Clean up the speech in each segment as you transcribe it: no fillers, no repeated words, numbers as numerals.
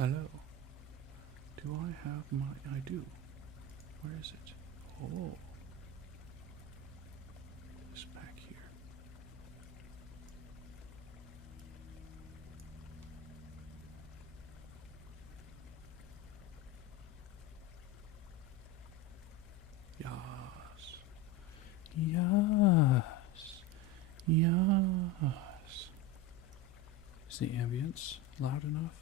Hello. Do I have my... I do. Where is it? Oh. It's back here. Yes. Yes. Yes. Is the ambience loud enough?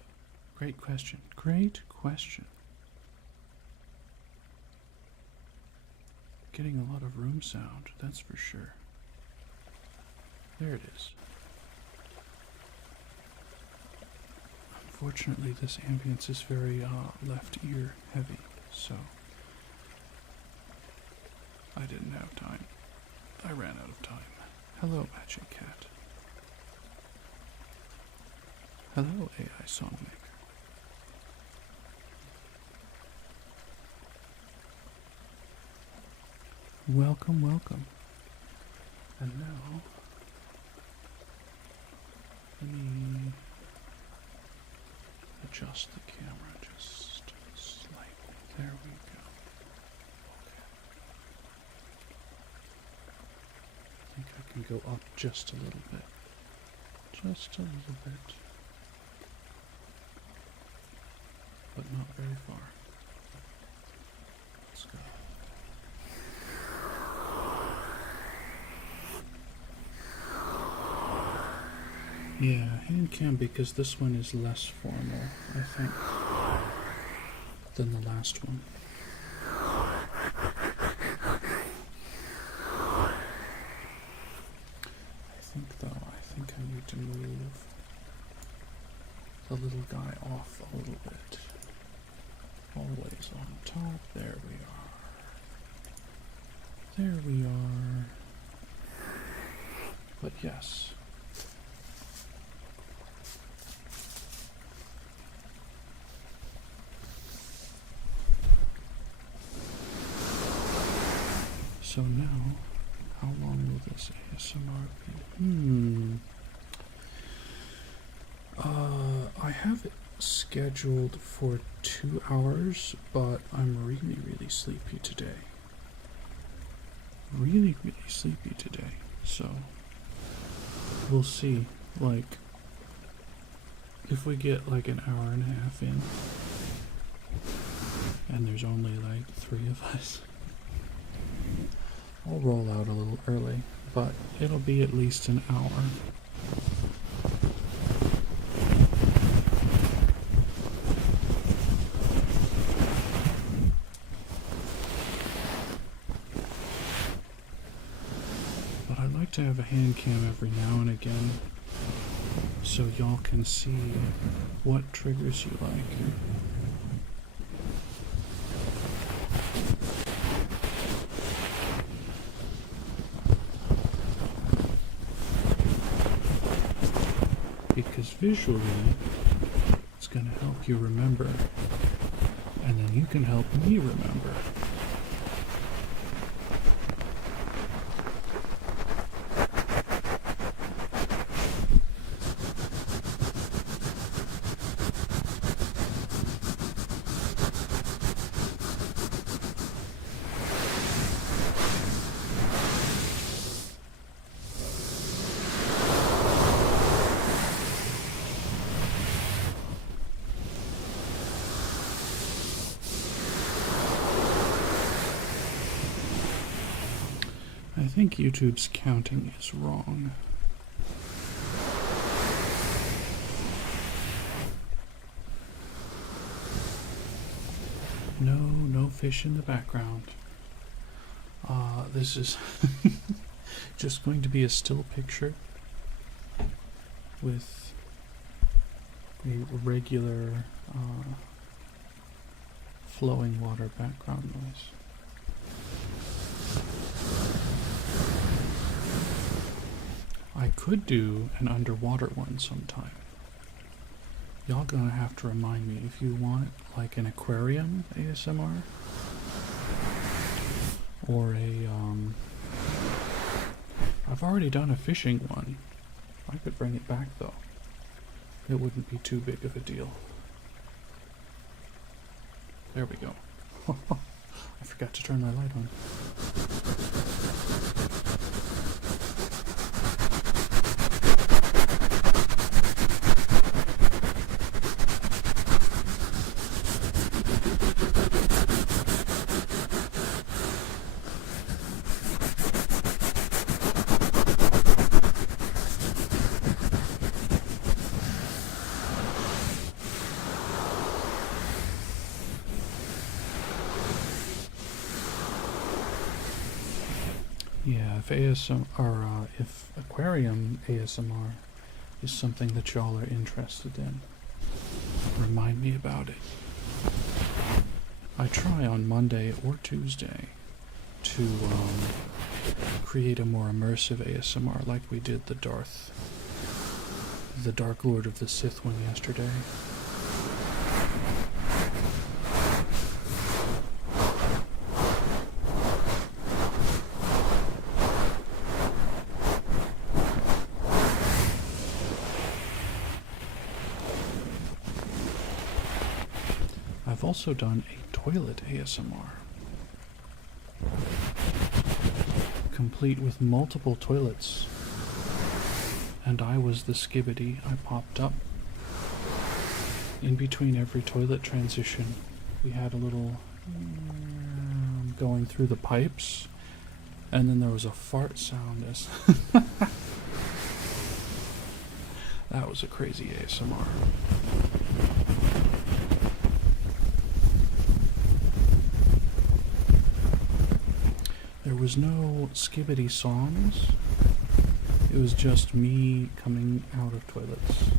Great question. Great question. Getting a lot of room sound, that's for sure. There it is. Unfortunately, this ambience is very left ear heavy, so I didn't have time. I ran out of time. Hello, Magic Cat. Hello, AI Songmaker. Welcome, welcome. And now, let me adjust the camera just slightly. There we go. Okay. I think I can go up just a little bit. Just a little bit. But not very far. Let's go. Yeah, hand cam because this one is less formal, I think, than the last one. I think I need to move the little guy off a little bit. Always on top. There we are. There we are. But yes. So now, how long will this ASMR be? I have it scheduled for 2 hours, but I'm really, really sleepy today. Really, really sleepy today. So, we'll see. Like, if we get like an hour and a half in, and there's only like 3 of us, I'll roll out a little early, but it'll be at least an hour. But I like to have a hand cam every now and again, so y'all can see what triggers you like. Because visually, it's going to help you remember, and then you can help me remember. I think YouTube's counting is wrong. No fish in the background. This is just going to be a still picture with a regular flowing water background noise. I could do an underwater one sometime. Y'all gonna have to remind me if you want like an aquarium ASMR or I've already done a fishing one. I could bring it back though. It wouldn't be too big of a deal. There we go. I forgot to turn my light on. Yeah, if ASMR or if aquarium ASMR is something that y'all are interested in, remind me about it. I try on Monday or Tuesday to create a more immersive ASMR, like we did the Dark Lord of the Sith one yesterday. I've also done a toilet ASMR, complete with multiple toilets, and I was the skibbity. I popped up. In between every toilet transition, we had a little going through the pipes, and then there was a fart sound as that was a crazy ASMR. There was no skibbity songs. It was just me coming out of toilets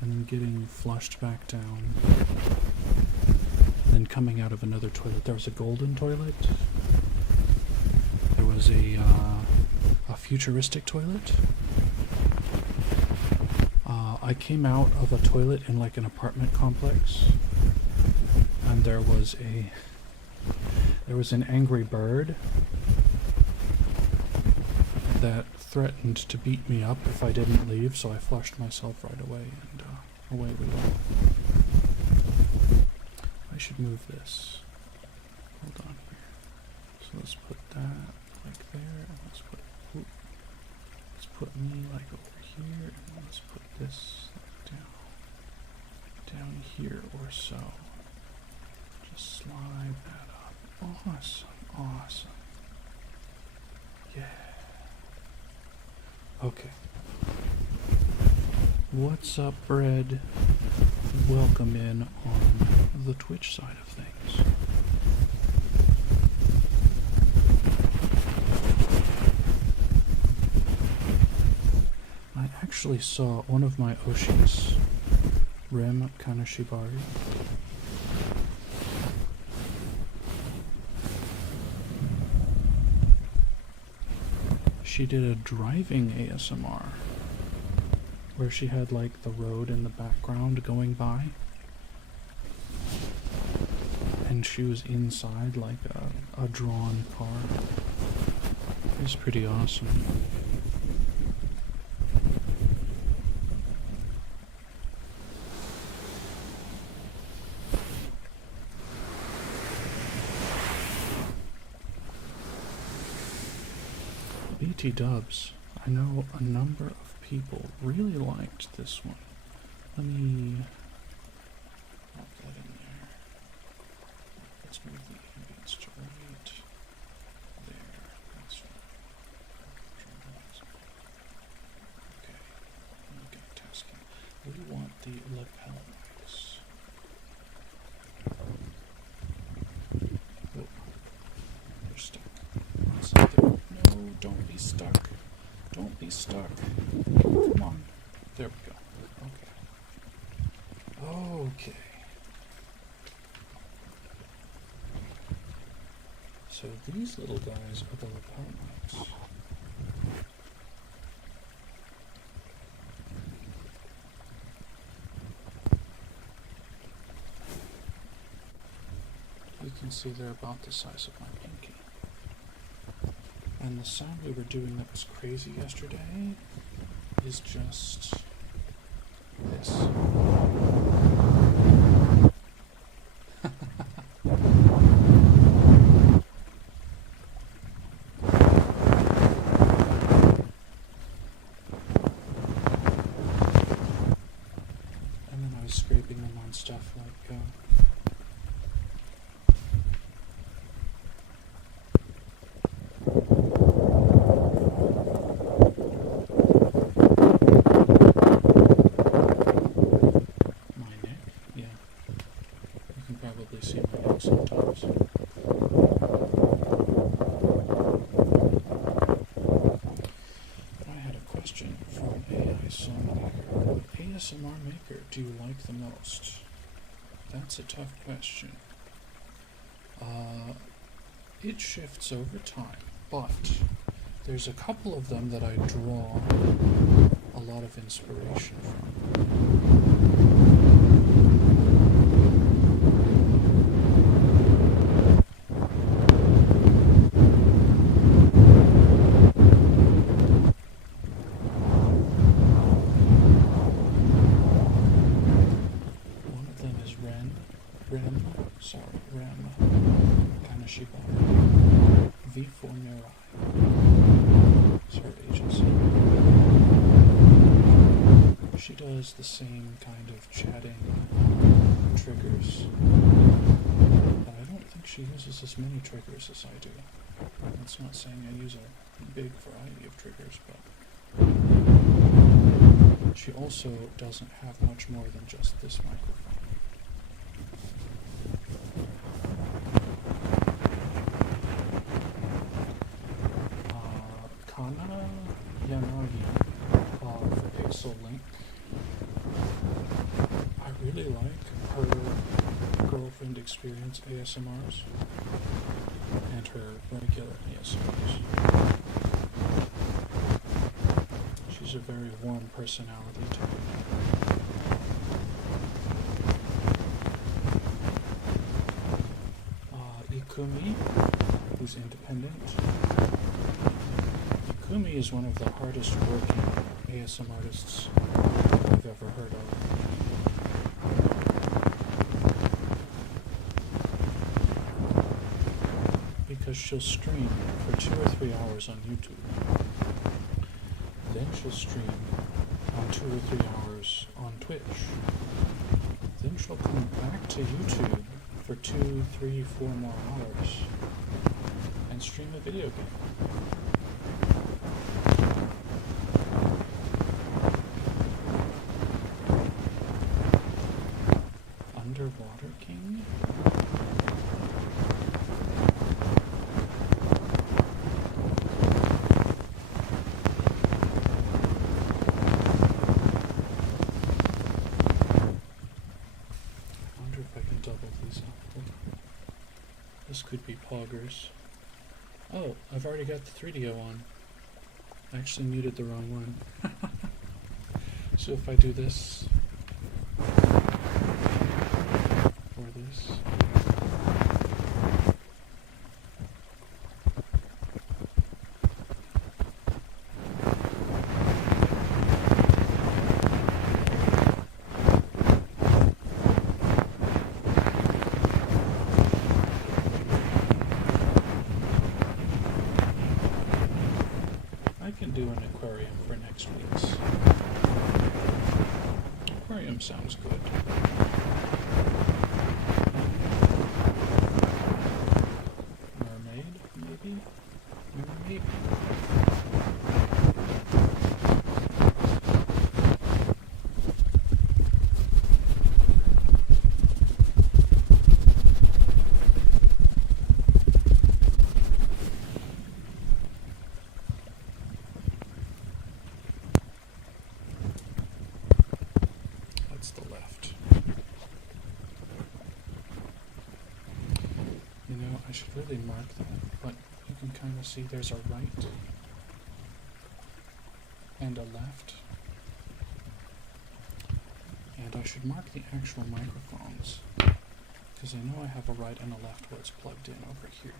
and then getting flushed back down and then coming out of another toilet. There was a golden toilet. There was a futuristic toilet. I came out of a toilet in like an apartment complex, and there was an angry bird that threatened to beat me up if I didn't leave, so I flushed myself right away, and away we went. I should move this. Hold on here. So let's put that like there, and let's put me like over here, and let's put this like down here or so. Just slide that up. Awesome. Yeah. Okay. What's up, Bread? Welcome in on the Twitch side of things. I actually saw one of my Oshis, Rem Kanashibari. She did a driving ASMR where she had like the road in the background going by, and she was inside like a drawn car. It was pretty awesome. BT Dubs, I know a number of people really liked this one. Let me pop that in there. Let's move the ambience to right there. That's right. Okay, multitasking. We want the lapel mics. Oh, you're stuck. That's not there. No, don't be stuck. Don't be stuck. Come on. There we go. Okay. Okay. So these little guys are the lapel mics. You can see they're about the size of my pinky. And the sound we were doing that was crazy yesterday is just this. was scraping them on stuff like my neck. Yeah, you can probably see my neck sometimes. I had a question from ASMR Maker. Do you like the most? That's a tough question. It shifts over time, but there's a couple of them that I draw a lot of inspiration from. One of them is Rem Kanashiba V4 Mirai. It's her agency. She does the same kind of chatting triggers, but I don't think she uses as many triggers as I do. That's not saying I use a big variety of triggers, but she also doesn't have much more than just this microphone. Kana Yanagi of Pixel Link. I really like her girlfriend experience ASMRs and her regular ASMRs. She's a very warm personality to me. Ikumi, who's independent. Ikumi is one of the hardest working ASMR artists I've ever heard of. Because she'll stream for 2 or 3 hours on YouTube. Then she'll stream on 2 or 3 hours on Twitch. Then she'll come back to YouTube for 2, 3, 4 more hours and stream a video game. Underwater King? I wonder if I can double these up. This could be poggers. Oh, I've already got the 3DO on. I actually muted the wrong one. So if I do this, or this, I can do an aquarium for next week's. Aquarium sounds good. Mermaid, maybe? Maybe. That's the left. You know, I should really mark that, but you can kind of see there's a right and a left. And I should mark the actual microphones, because I know I have a right and a left where it's plugged in over here.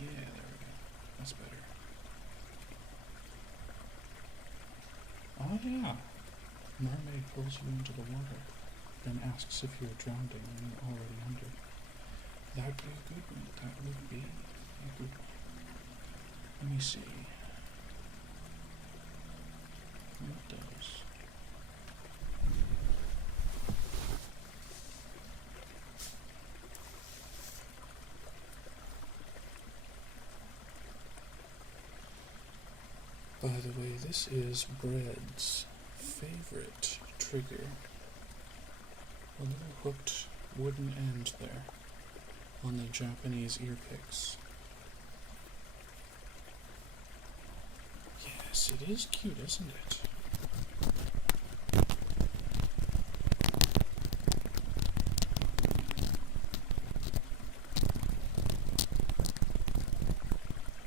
Yeah, there we go. That's better. Oh yeah. Mermaid pulls you into the water, then asks if you're drowning when you're already under. That would be a good one. That would be a good one. see. It does. By the way, this is Bread's favorite trigger. A little hooked wooden end there on the Japanese ear picks. Yes, it is cute, isn't it?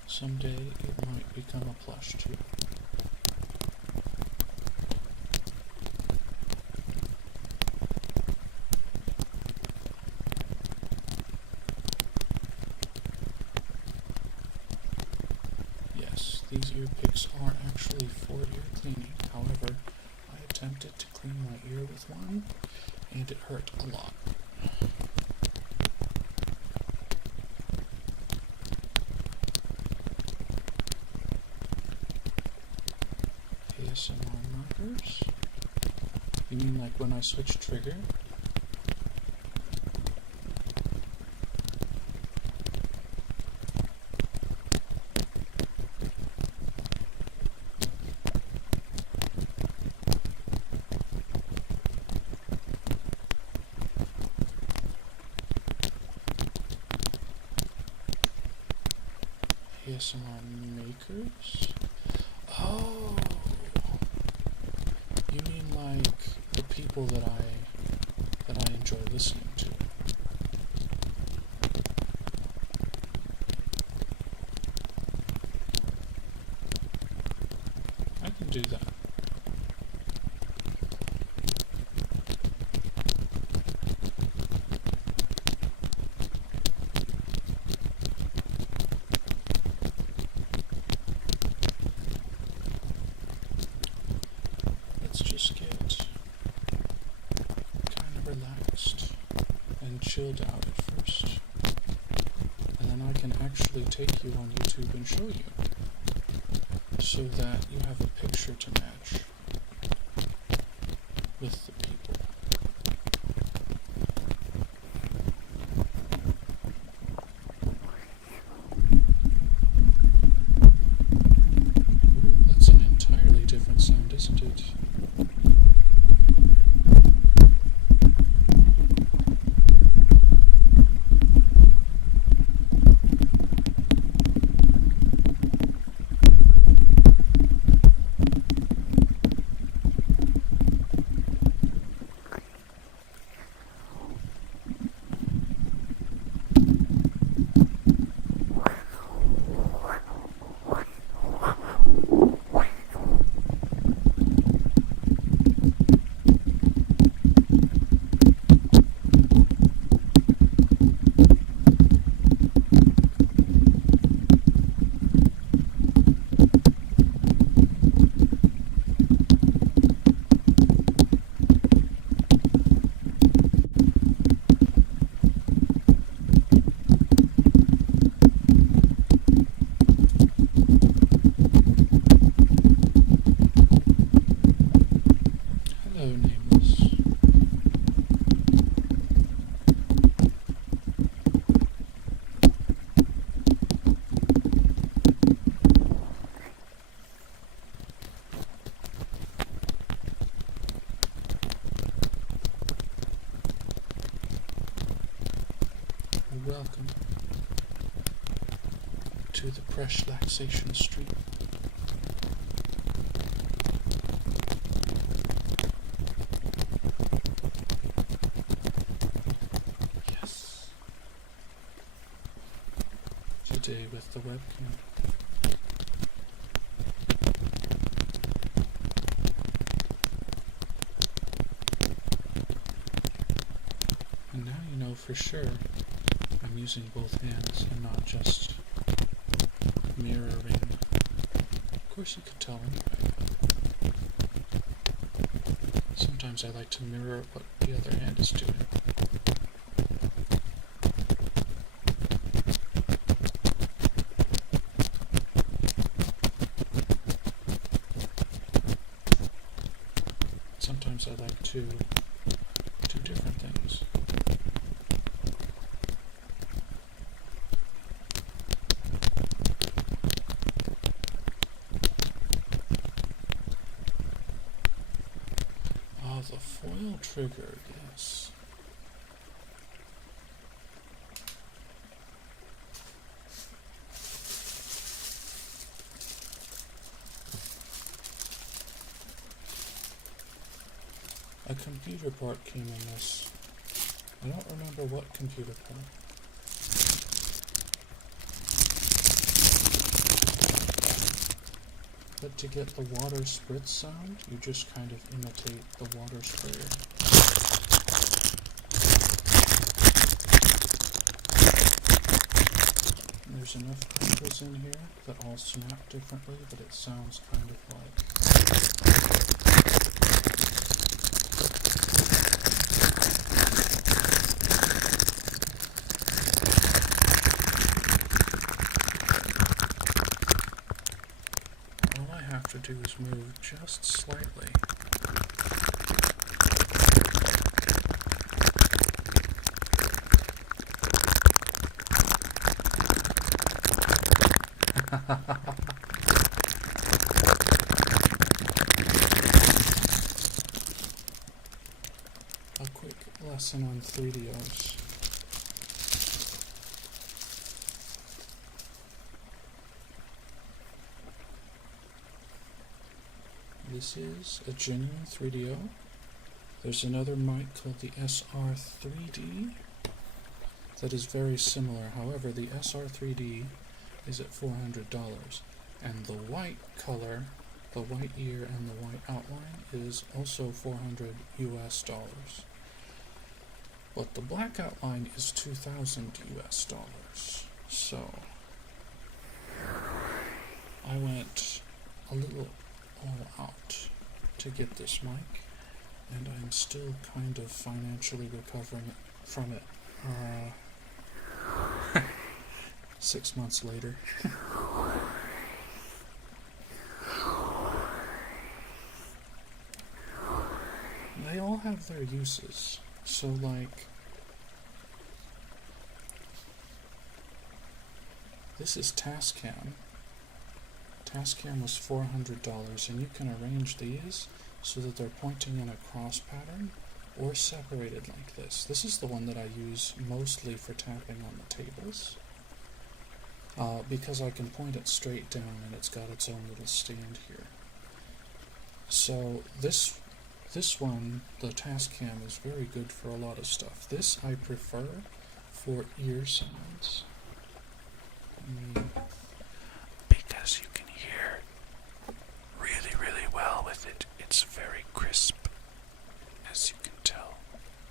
Someday it might become a plush too. Yes, these ear picks are actually for ear cleaning. However, I attempted to clean my ear with one, and it hurt a lot. ASMR markers? You mean like when I switch trigger? ASMR makers? Oh! You mean like the people that I enjoy listening to? I can do that. Let's just get kind of relaxed and chilled out at first. And then I can actually take you on YouTube and show you, so that you have a picture to match with the people. Ooh, that's an entirely different sound, isn't it? Hello, Nameless. Welcome to the Fresh Laxation Street. Yes. Today with the webcam. And now you know for sure I'm using both hands and not just mirroring. Of course you can tell anyway. Sometimes I like to mirror what the other hand is doing. two different things. Oh, the foil trigger, yes. A computer part came in this. I don't remember what computer part. But to get the water spritz sound, you just kind of imitate the water sprayer. There's enough chemicals in here that all snap differently, but it sounds kind of like... to do is move just slightly. A quick lesson on 3DOs. This is a genuine 3DO. There's another mic called the SR3D that is very similar. However, the SR3D is at $400, and the white color, the white ear and the white outline is also $400 US. But the black outline is $2,000 US. So I went a little all out to get this mic, and I'm still kind of financially recovering from it 6 months later. They all have their uses. So like, this is Tascam. Tascam was $400, and you can arrange these so that they're pointing in a cross pattern or separated like this. This is the one that I use mostly for tapping on the tables, because I can point it straight down and it's got its own little stand here. So this one, the Tascam, is very good for a lot of stuff. This I prefer for ear sounds. Because you can hear really, really well with it. It's very crisp, as you can tell.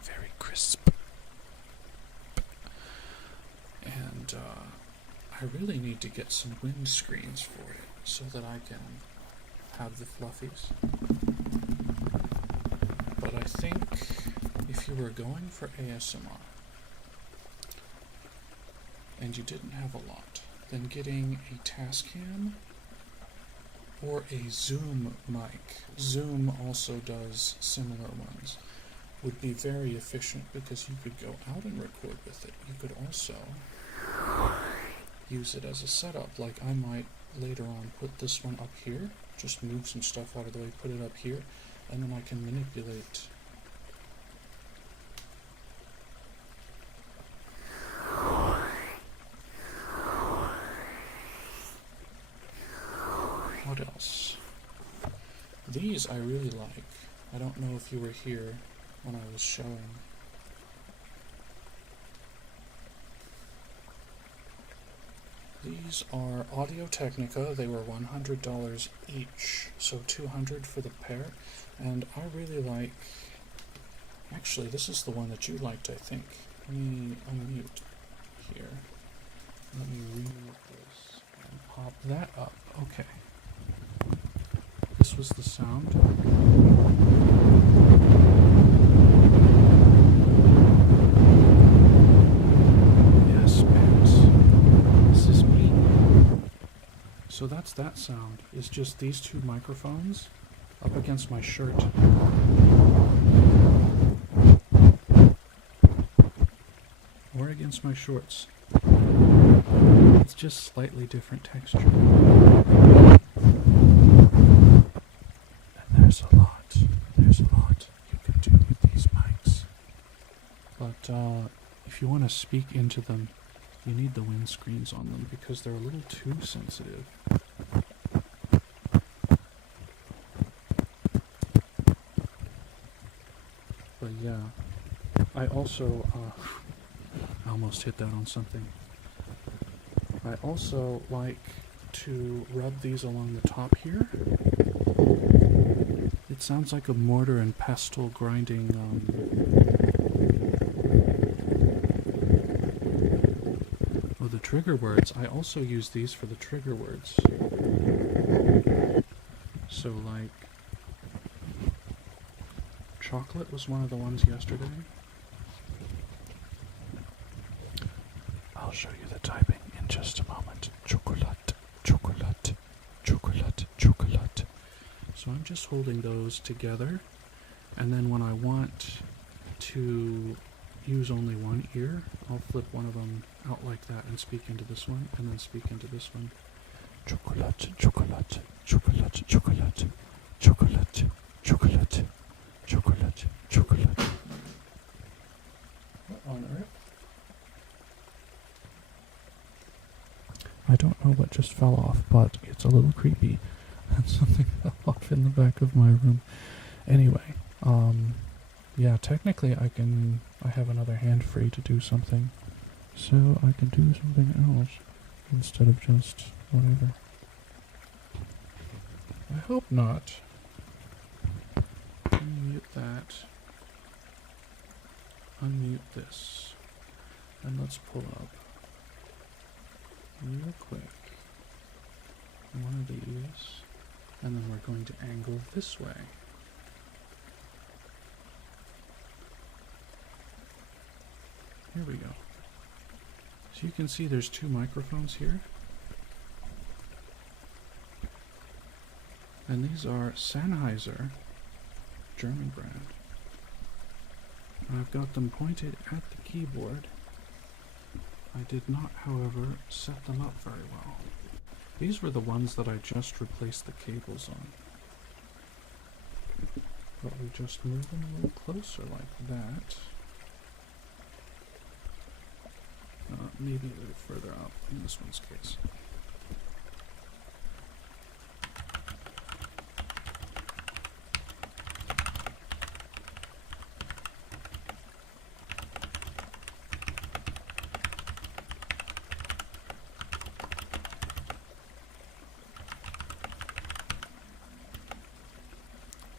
Very crisp. And I really need to get some windscreens for it so that I can have the fluffies. But I think if you were going for ASMR and you didn't have a lot, then getting a Tascam or a Zoom mic, Zoom also does similar ones, would be very efficient because you could go out and record with it. You could also use it as a setup. Like I might later on put this one up here, just move some stuff out of the way, put it up here, and then I can manipulate. What else? These I really like. I don't know if you were here when I was showing. These are Audio-Technica. They were $100 each, so $200 for the pair. And I really like... Actually, this is the one that you liked, I think. Let me unmute here. Let me remute this and pop that up. Okay. This was the sound. Yes, Max. This is me. So that's that sound. It's just these two microphones up against my shirt. against my shorts. It's just slightly different texture. And there's a lot you can do with these mics. But if you want to speak into them, you need the windscreens on them because they're a little too sensitive. But yeah, I also, I almost hit that on something. I also like to rub these along the top here. It sounds like a mortar and pestle grinding, the trigger words. I also use these for the trigger words. So like, chocolate was one of the ones yesterday. I'll show you the typing in just a moment. Chocolate, chocolate, chocolate, chocolate. So I'm just holding those together, and then when I want to use only one ear, I'll flip one of them out like that and speak into this one, and then speak into this one. Chocolate, chocolate, chocolate, chocolate, chocolate, chocolate, chocolate, chocolate. What on earth? I don't know what just fell off, but it's a little creepy. And something fell off in the back of my room. Anyway, yeah, technically I have another hand free to do something. So I can do something else instead of just whatever. I hope not. Unmute that. Unmute this. And let's pull up real quick one of these. And then we're going to angle this way. Here we go. So you can see there's two microphones here. And these are Sennheiser, German brand. And I've got them pointed at the keyboard. I did not, however, set them up very well. These were the ones that I just replaced the cables on. But we just move them a little closer like that. Maybe a little further out in this one's case.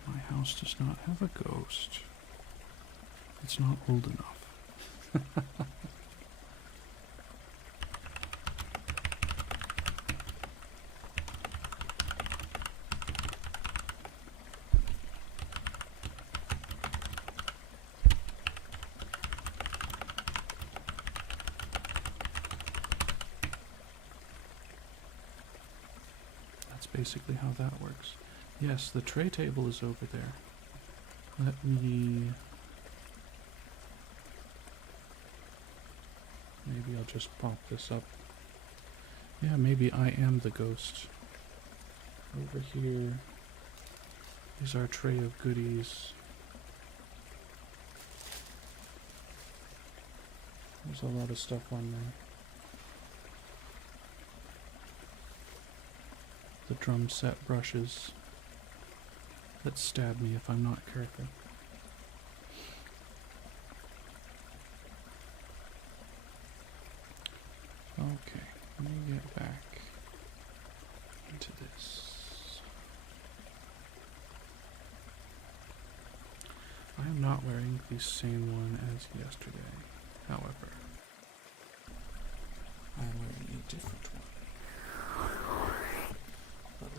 My house does not have a ghost. It's not old enough. Basically how that works. Yes, the tray table is over there. Let me... Maybe I'll just pop this up. Yeah, maybe I am the ghost. Over here is our tray of goodies. There's a lot of stuff on there. The drum set brushes that stab me if I'm not careful. Okay, let me get back into this. I am not wearing the same one as yesterday, however. I am wearing a different one. But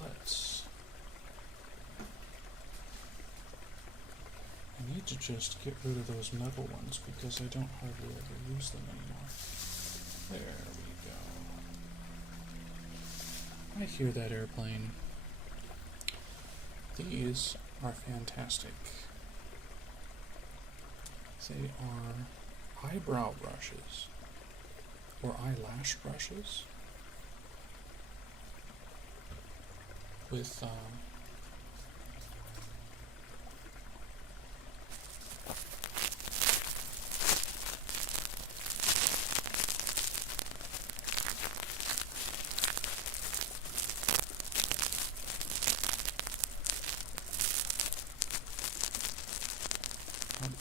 I need to just get rid of those metal ones because I don't hardly ever use them anymore. There we go. I hear that airplane. These are fantastic. They are eyebrow brushes. or eyelash brushes with a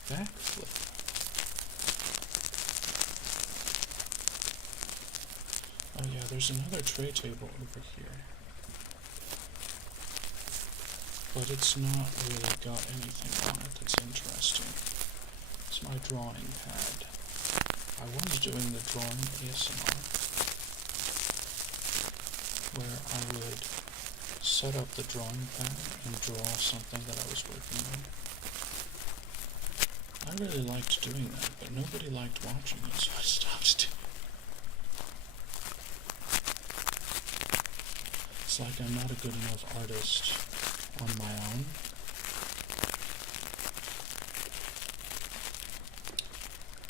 backflip. Oh yeah, there's another tray table over here, but it's not really got anything on it that's interesting. It's my drawing pad. I was doing the drawing ASMR, where I would set up the drawing pad and draw something that I was working on. I really liked doing that, but nobody liked watching it, so I stopped doing it. It's like I'm not a good enough artist on my own.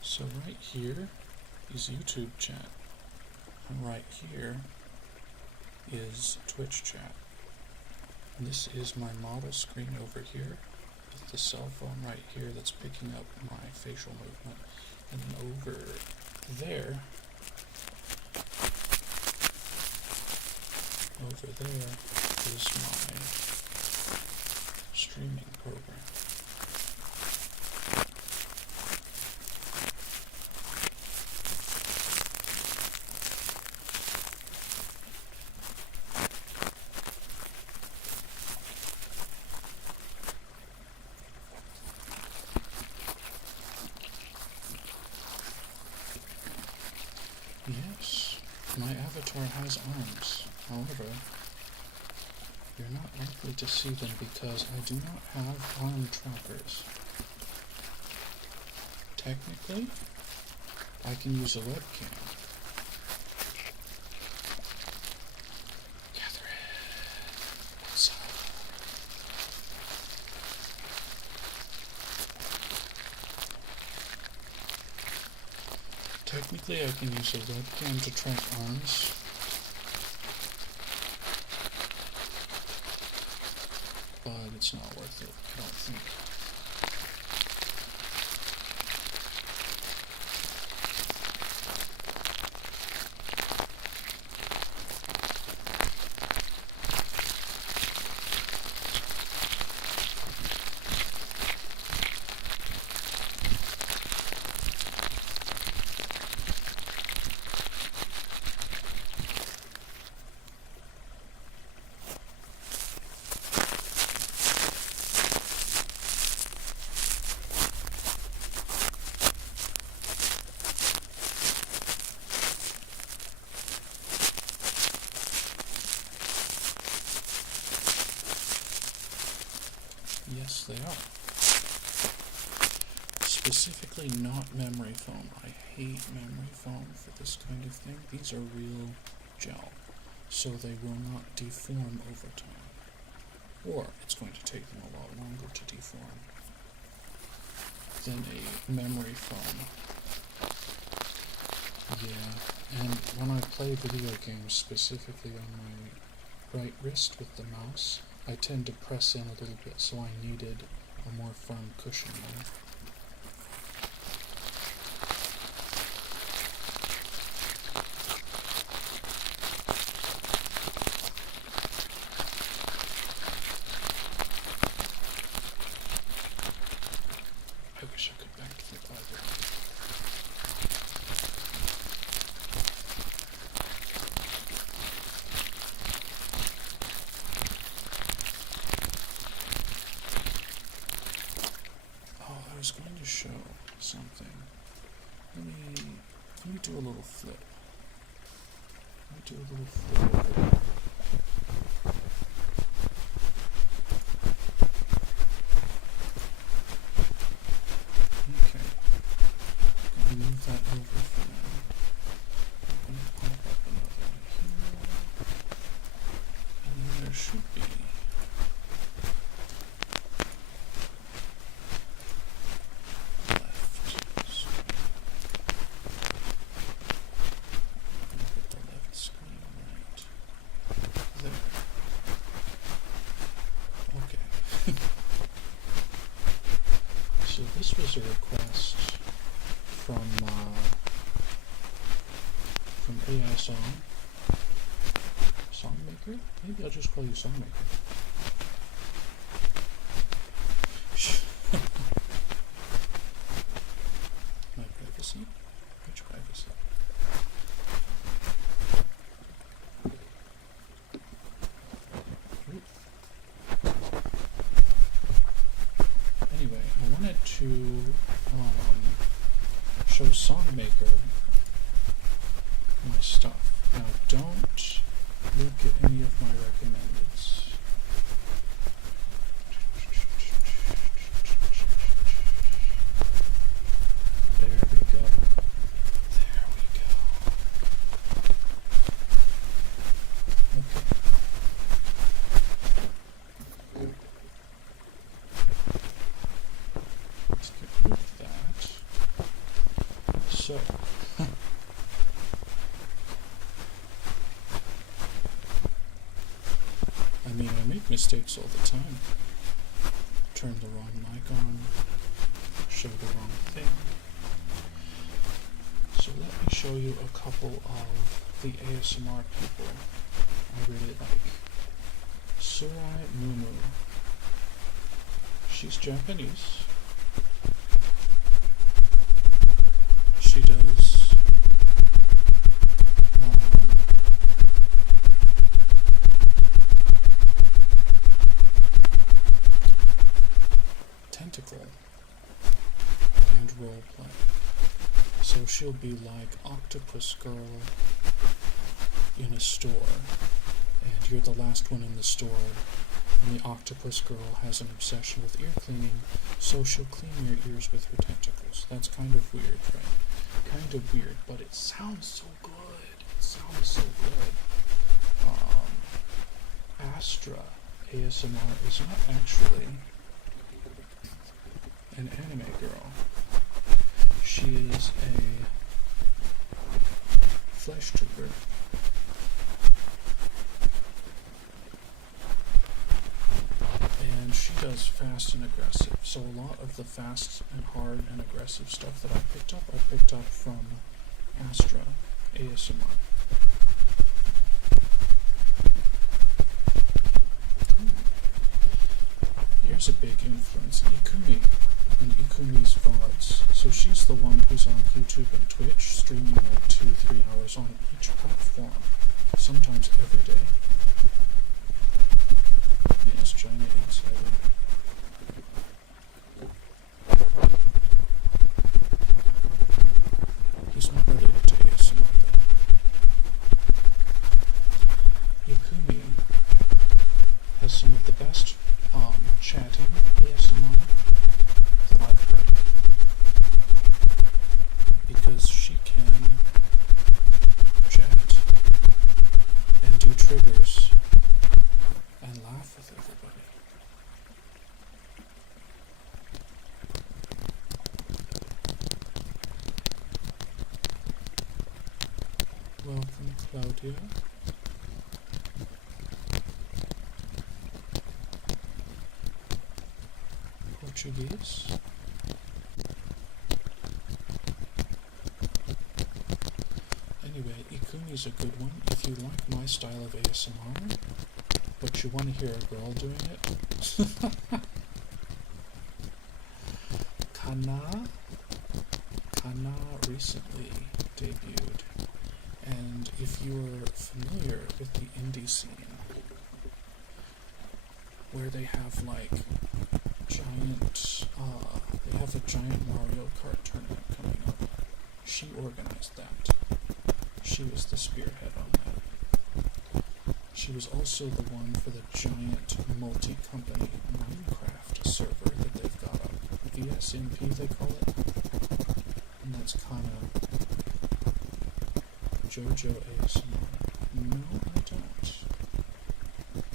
So right here is YouTube chat, and right here is Twitch chat. And this is my model screen over here, with the cell phone right here that's picking up my facial movement. And then over there is my streaming program. Yes, my avatar has arms. However, you're not likely to see them because I do not have arm trackers. Technically, I can use a webcam. Catherine, what's up? Technically, I can use a webcam to track arms. But it's not worth it, I don't think. Yes, they are. Specifically not memory foam. I hate memory foam for this kind of thing. These are real gel, so they will not deform over time. Or it's going to take them a lot longer to deform than a memory foam. Yeah, and when I play video games, specifically on my right wrist with the mouse, I tend to press in a little bit, so I needed a more firm cushion there. I wish I could backflip either. I was going to show something. Let me do a little flip. Let me do a little flip over there. Okay. I'm gonna move that over for now. I'm gonna pop up another one here. And then there should be left. So a request from Songmaker? Maybe I'll just call you Songmaker. My privacy? Which privacy? Anyway, I wanted to show Songmaker my stuff. Now don't look at any of my recommendeds. There we go. There we go. Okay. Let's get rid of that. So, I mean, I make mistakes all the time. Turn the wrong mic on, show the wrong thing. So let me show you a couple of the ASMR people I really like. Surai Mumu. She's Japanese. She does tentacle and roleplay. So she'll be like Octopus Girl in a store, and you're the last one in the store, and the Octopus Girl has an obsession with ear cleaning, so she'll clean your ears with her tentacles. That's kind of weird, right? Kind of weird, but it sounds so good. It sounds so good. Astra ASMR is not actually an anime girl. She is a flesh tuber. And she does fast and aggressive. So a lot of the fast and hard and aggressive stuff that I picked up from Astra ASMR. Here's a big influence, Ikumi and Ikumi's VODs. So she's the one who's on YouTube and Twitch, streaming like 2-3 hours on each platform, sometimes every day. Yes, China Insider. He's not related to ASMR though. Ikumi has some of the best chatting ASMR that I've heard, because she can chat and do triggers and laugh with everybody. Welcome, Claudia. Portuguese. Anyway, Ikumi's a good one. If you like my style of ASMR, but you want to hear a girl doing it, Kana recently debuted. And if you're familiar with the indie scene, where they have like they have a giant Mario Kart tournament coming up. She organized that. She was the spearhead on that. She was also the one for the giant multi-company Minecraft server that they've got up. VSMP they call it. And that's kind of JoJo ASMR. No, I don't.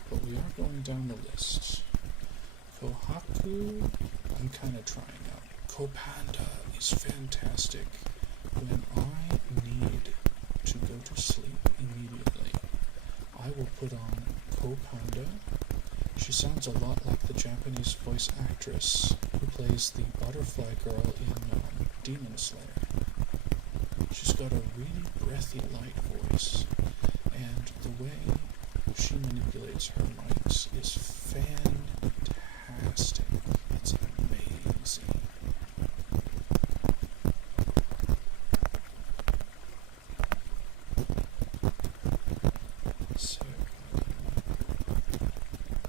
But we are going down the list. Kohaku, I'm kind of trying out. Kopanda is fantastic. When I need to go to sleep immediately, I will put on Kopanda. She sounds a lot like the Japanese voice actress who plays the butterfly girl in Demon Slayer. She's got a really breathy, light voice, and the way she manipulates her mics is fantastic. It's amazing. So,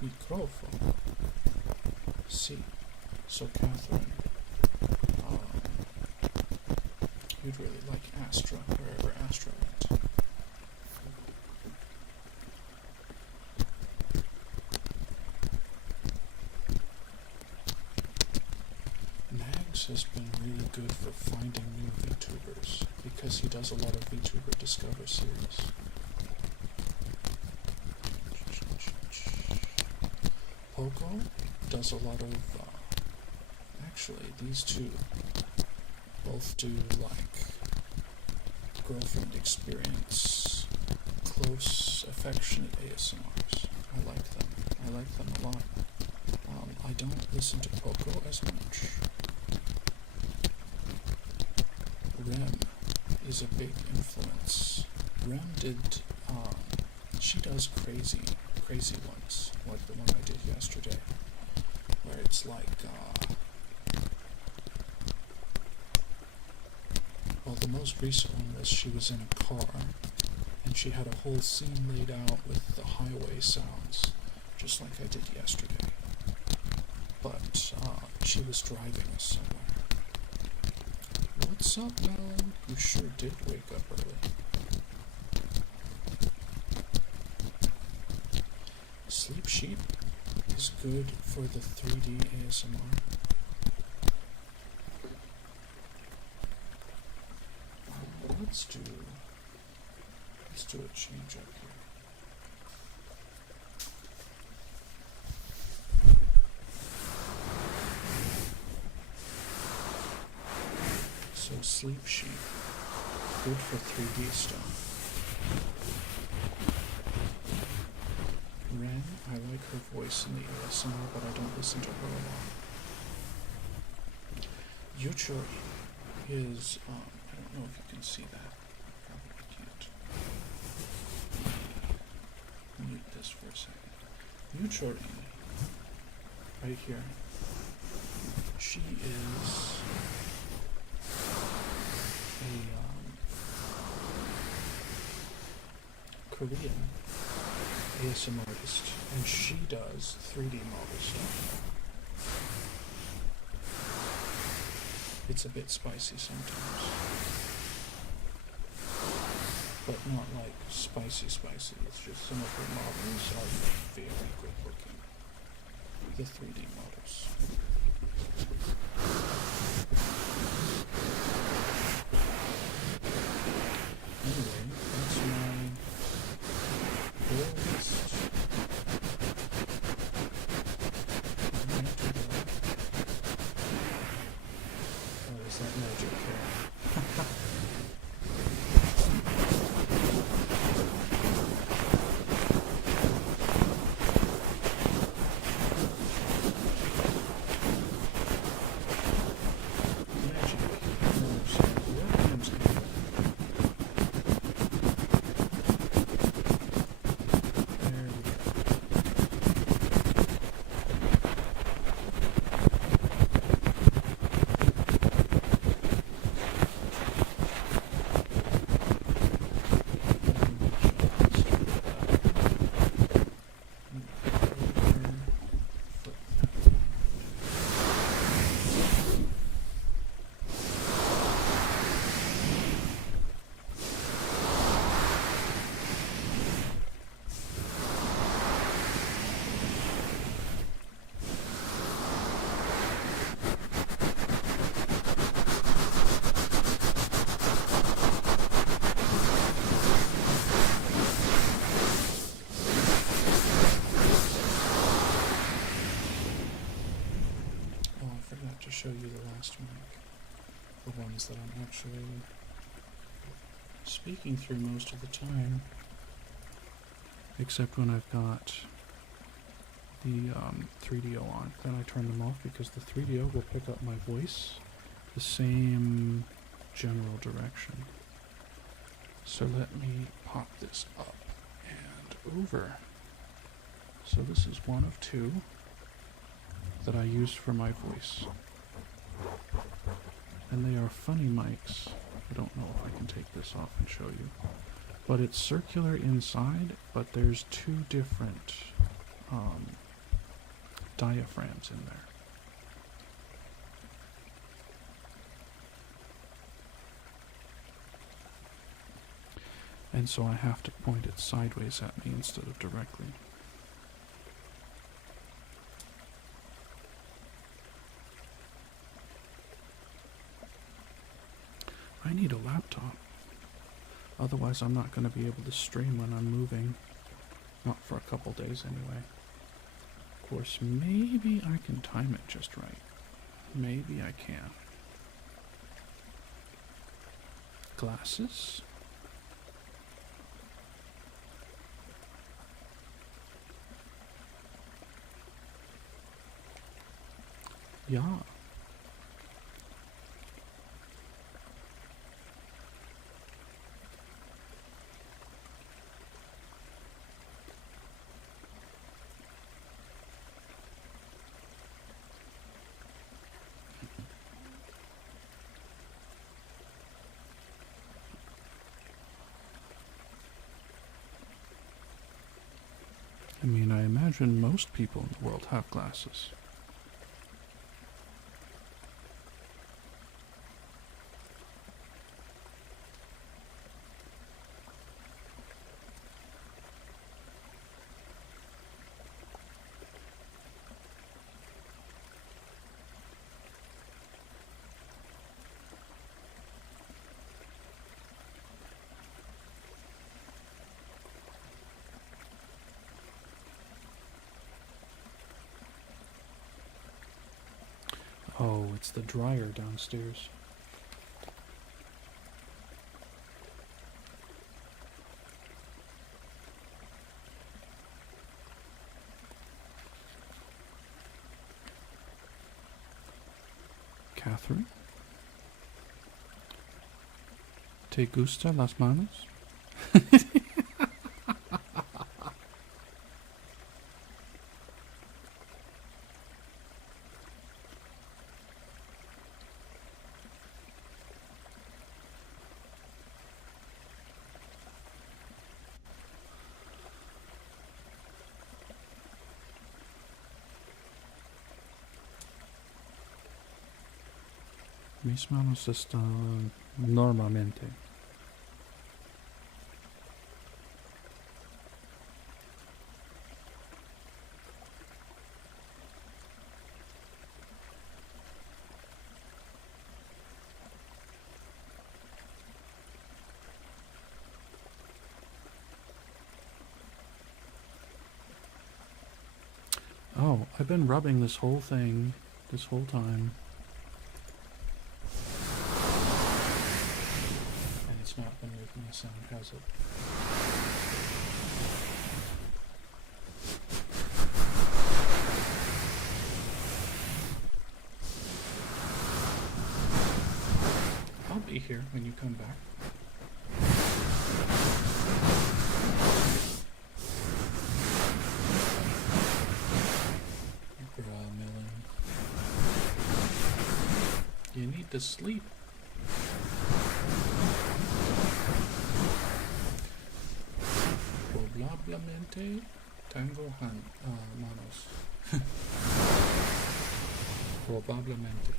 microfono. See, so Catherine, you'd really like Astra, wherever Astra went. Nags has been really good for finding new VTubers, because he does a lot of VTuber Discover series. Poco does a lot of, actually, these two both do, like, girlfriend experience, close, affectionate ASMRs. I like them. I like them a lot. I don't listen to Poco as much. Rem is a big influence. Rem did, she does crazy ones, like the one I did yesterday, where it's like, well, the most recent one was she was in a car, and she had a whole scene laid out with the highway sounds, just like I did yesterday. But, she was driving us somewhere. What's up, Mel? You sure did wake up early. Sleep Sheep is good for the 3D ASMR. Let's do a change up here. So Sleep Sheep, good for 3D stuff. Ren, I like her voice in the ASMR, but I don't listen to her a lot. Yuchori is, I don't know if you can see that. Probably can't. Mute this for a second. Yuchori, right here, she is a Korean ASMR artist, and she does 3D model stuff. It's a bit spicy sometimes, but not like spicy. It's just some of her models are very good looking. The 3D models. Anyway, that's my list. Oh, is that magic hair? Show you the last mic, the ones that I'm actually speaking through most of the time, except when I've got the 3DO on. Then I turn them off because the 3DO will pick up my voice the same general direction. So let me pop this up and over. So this is one of two that I use for my voice. And they are funny mics. I don't know if I can take this off and show you. But it's circular inside, but there's two different diaphragms in there. And so I have to point it sideways at me instead of directly. I need a laptop. Otherwise I'm not going to be able to stream when I'm moving. Not for a couple days anyway. Of course, maybe I can time it just right. Maybe I can. Glasses. Yeah. I mean, I imagine most people in the world have glasses. Oh, it's the dryer downstairs. Catherine? ¿Te gusta las manos? Mis manos están normalmente. Oh, I've been rubbing this whole thing this whole time. And it's not been making a sound, has it? I'll be here when you come back. You need to sleep. Probablemente tengo manos. Probablemente.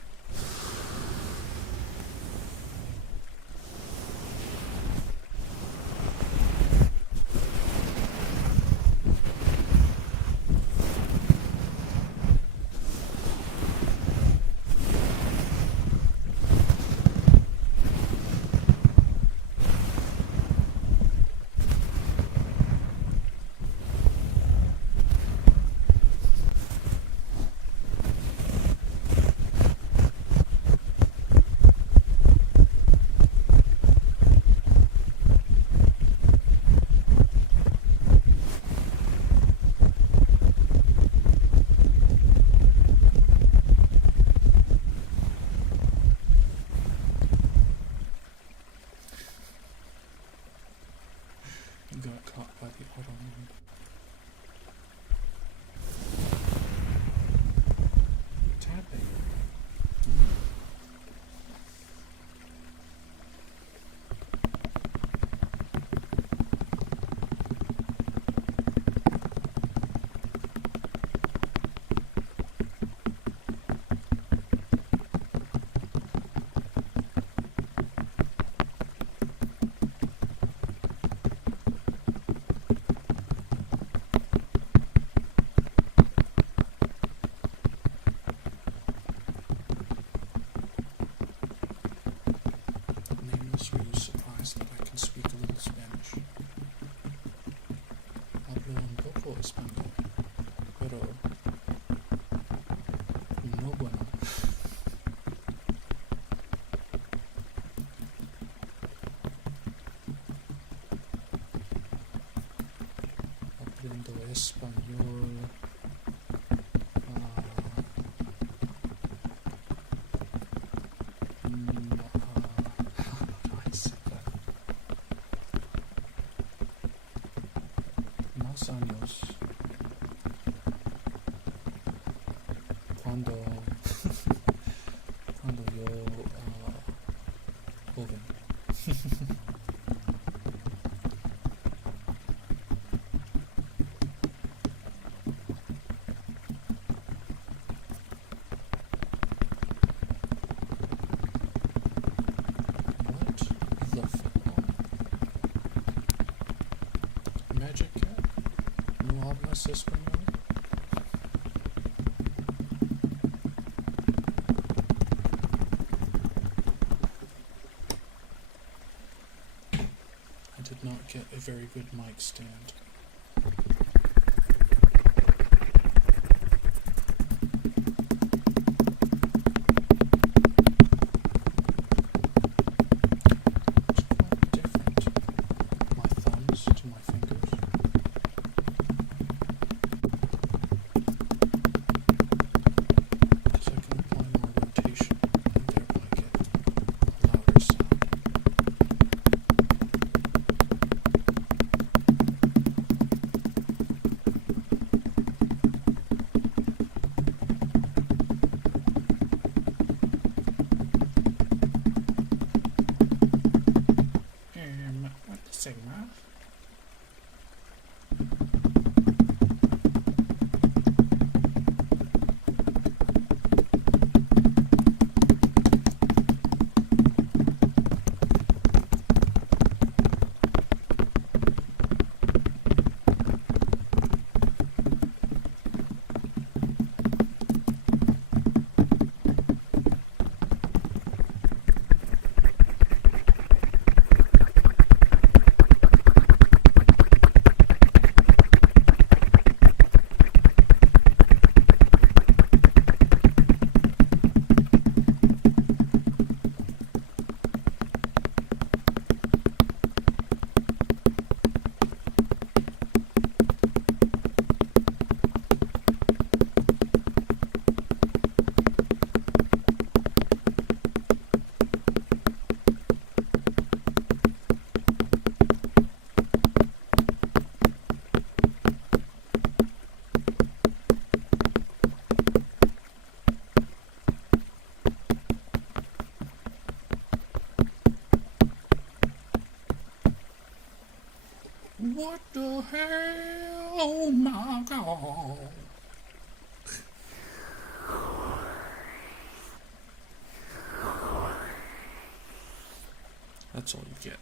tango, pero no bueno. Aprendo español. Más años cuando cuando yo joven. What the fuck? Magic Cat? ¿No hablas español? I did not get a very good mic stand. It's quite different. My thumbs to my fingers. So I can apply more rotation and thereby get a louder sound. What the Sigma? What the hell? Oh my god. That's all you get.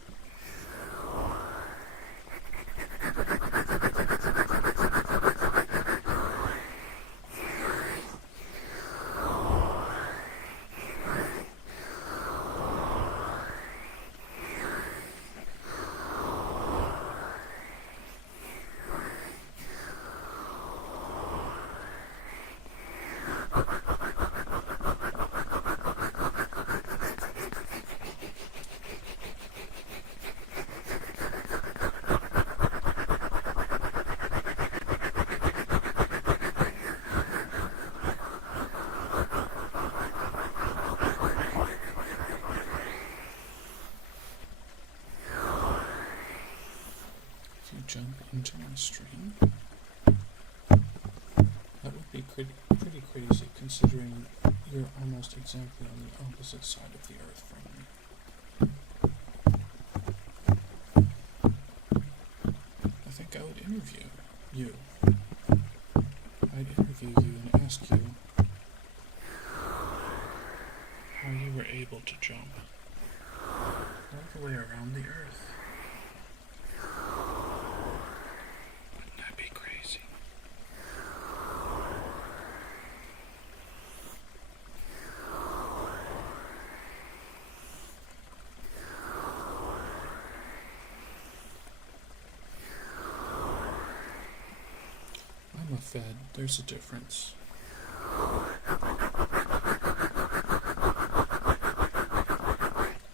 If you jump into my stream, that would be pretty crazy considering you're almost exactly on the opposite side of the earth from me. I think I would interview you. I'd interview you and ask you how you were able to jump all the way around the earth. Wouldn't that be crazy? I'm a Fed. There's a difference.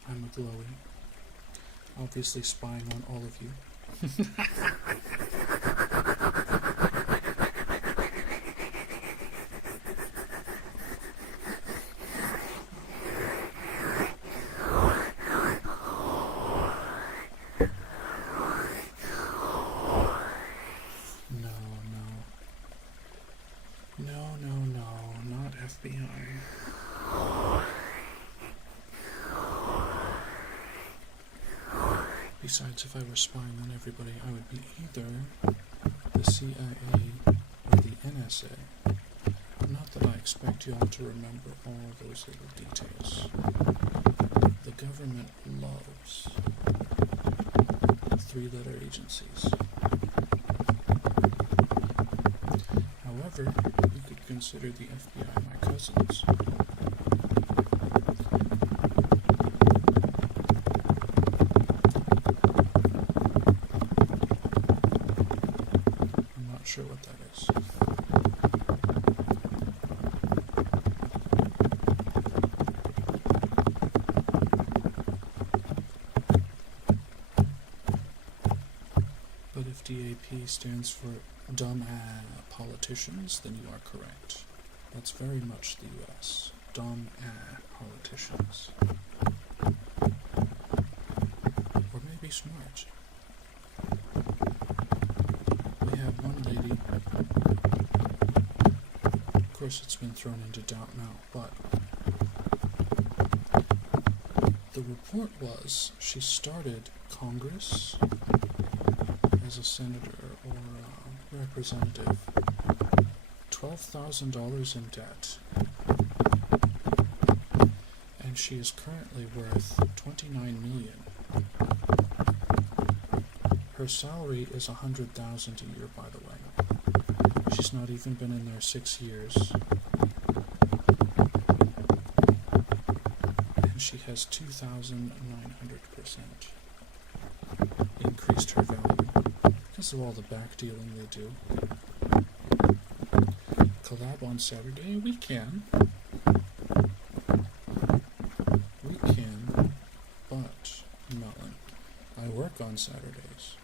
I'm a glowy. Obviously spying on all of you. No, not FBI. Besides, if I were spying on everybody, I would be either the CIA or the NSA. Not that I expect you all to remember all those little details. The government loves three-letter agencies. However, you could consider the FBI my cousins. I'm not sure what that is. But if DAP stands for dumb politicians, then you are correct. That's very much the US. Dumb politicians. Or maybe smart. We have one lady, of course it's been thrown into doubt now, but the report was she started Congress as a senator or representative, $12,000 in debt, and she is currently worth $29 million. Her salary is $100,000 a year, by the way. She's not even been in there 6 years, and she has 2,900% increased her value. Because of all the back dealing they do. Collab on Saturday? We can. We can, but, Melon, I work on Saturdays.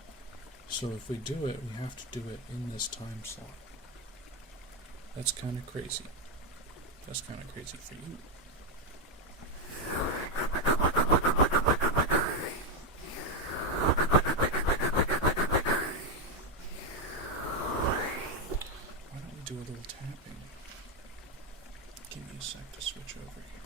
So if we do it, we have to do it in this time slot. That's kind of crazy. That's kind of crazy for you. Do a little tapping. Give me a sec to switch over here.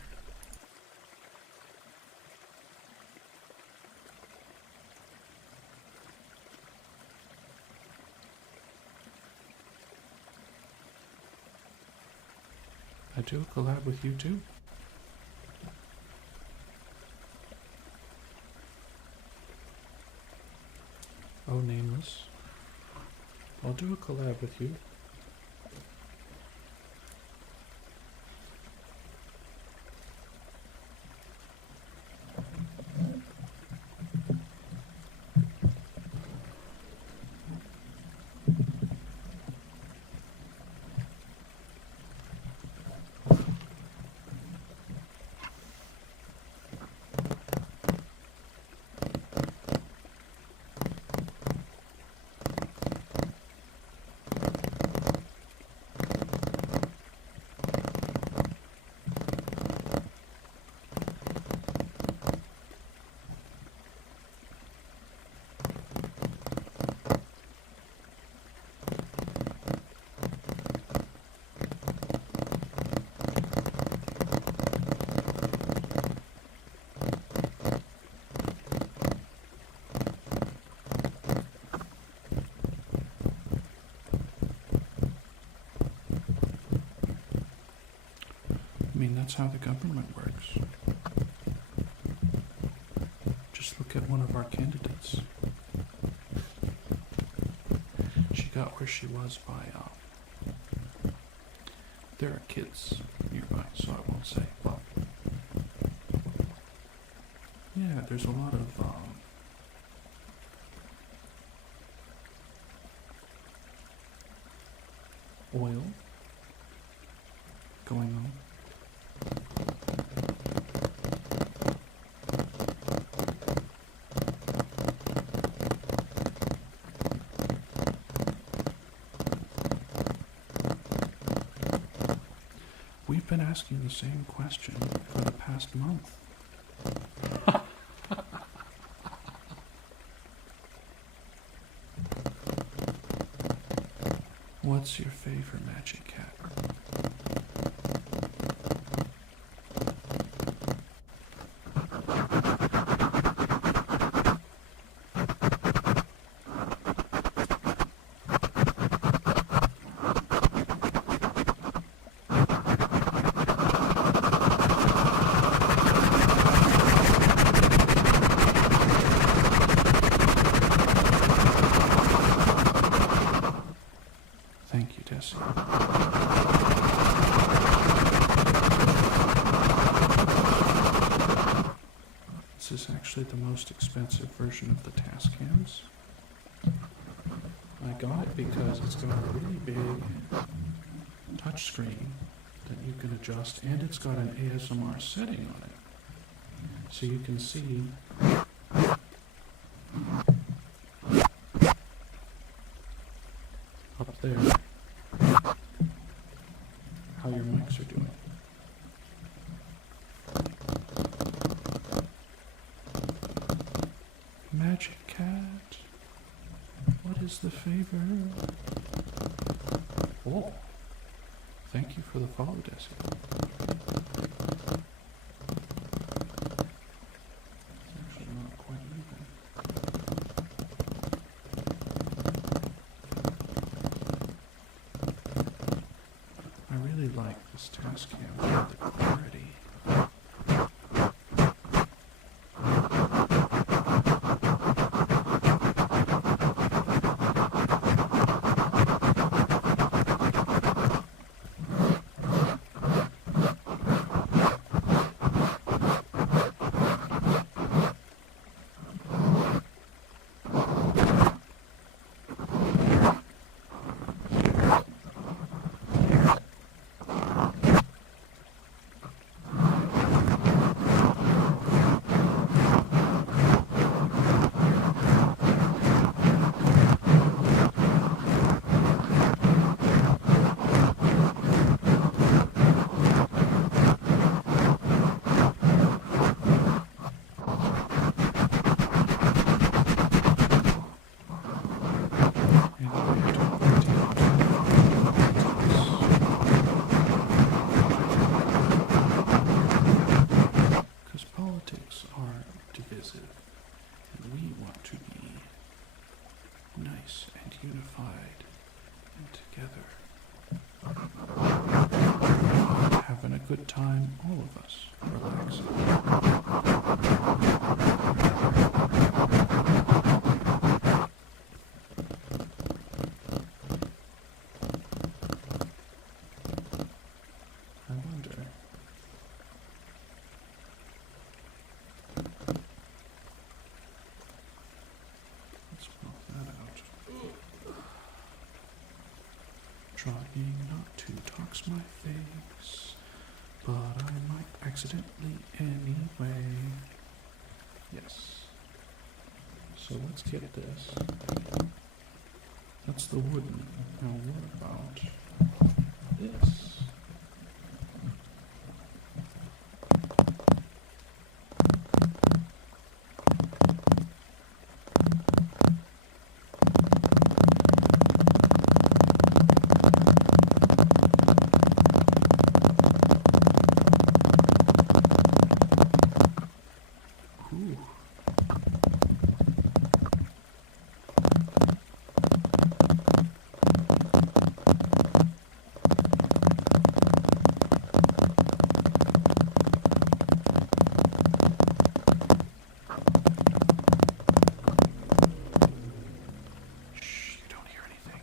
I do a collab with you too. Oh, nameless. I'll do a collab with you. I mean, that's how the government works. Just look at one of our candidates. She got where she was by, there are kids nearby, so I won't say, but, yeah, there's a lot of, oil going on. We've been asking the same question for the past month. What's your favorite magic cat? Thank you, Tessie. This is actually the most expensive version of the task cams. I got it because it's got a really big touch screen that you can adjust, and it's got an ASMR setting on it. So you can see up there how your mics are doing. Magic cat, what is the favor? Oh, thank you for the follow, Desi. It's actually not quite even. I really like this task cam for the clarity. Because politics are divisive, and we want to be nice and unified and together. Having a good time, all of us, relaxing. I wonder. Let's pop that out. Trying not to tox my face, but I might accidentally anyway. Yes. So let's get this. That's the wooden. Now what about this? Ooh. Shh, you don't hear anything.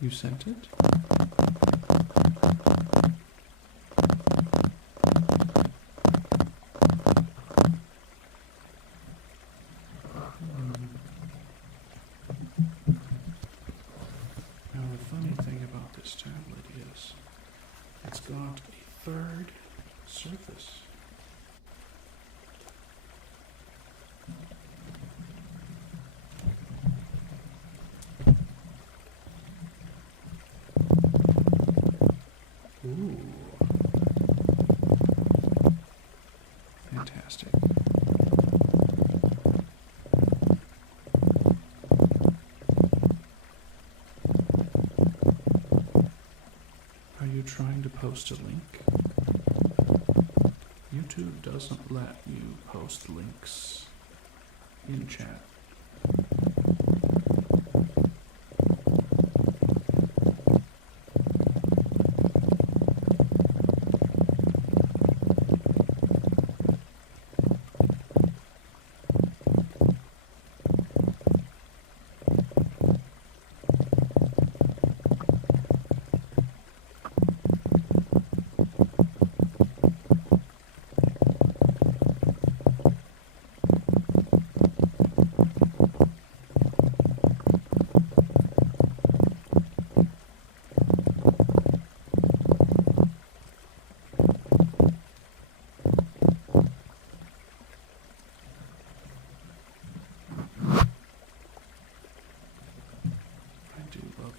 You sent it? this tablet is. It's got a third surface. Ooh. Fantastic. Are you trying to post a link? YouTube doesn't let you post links in chat.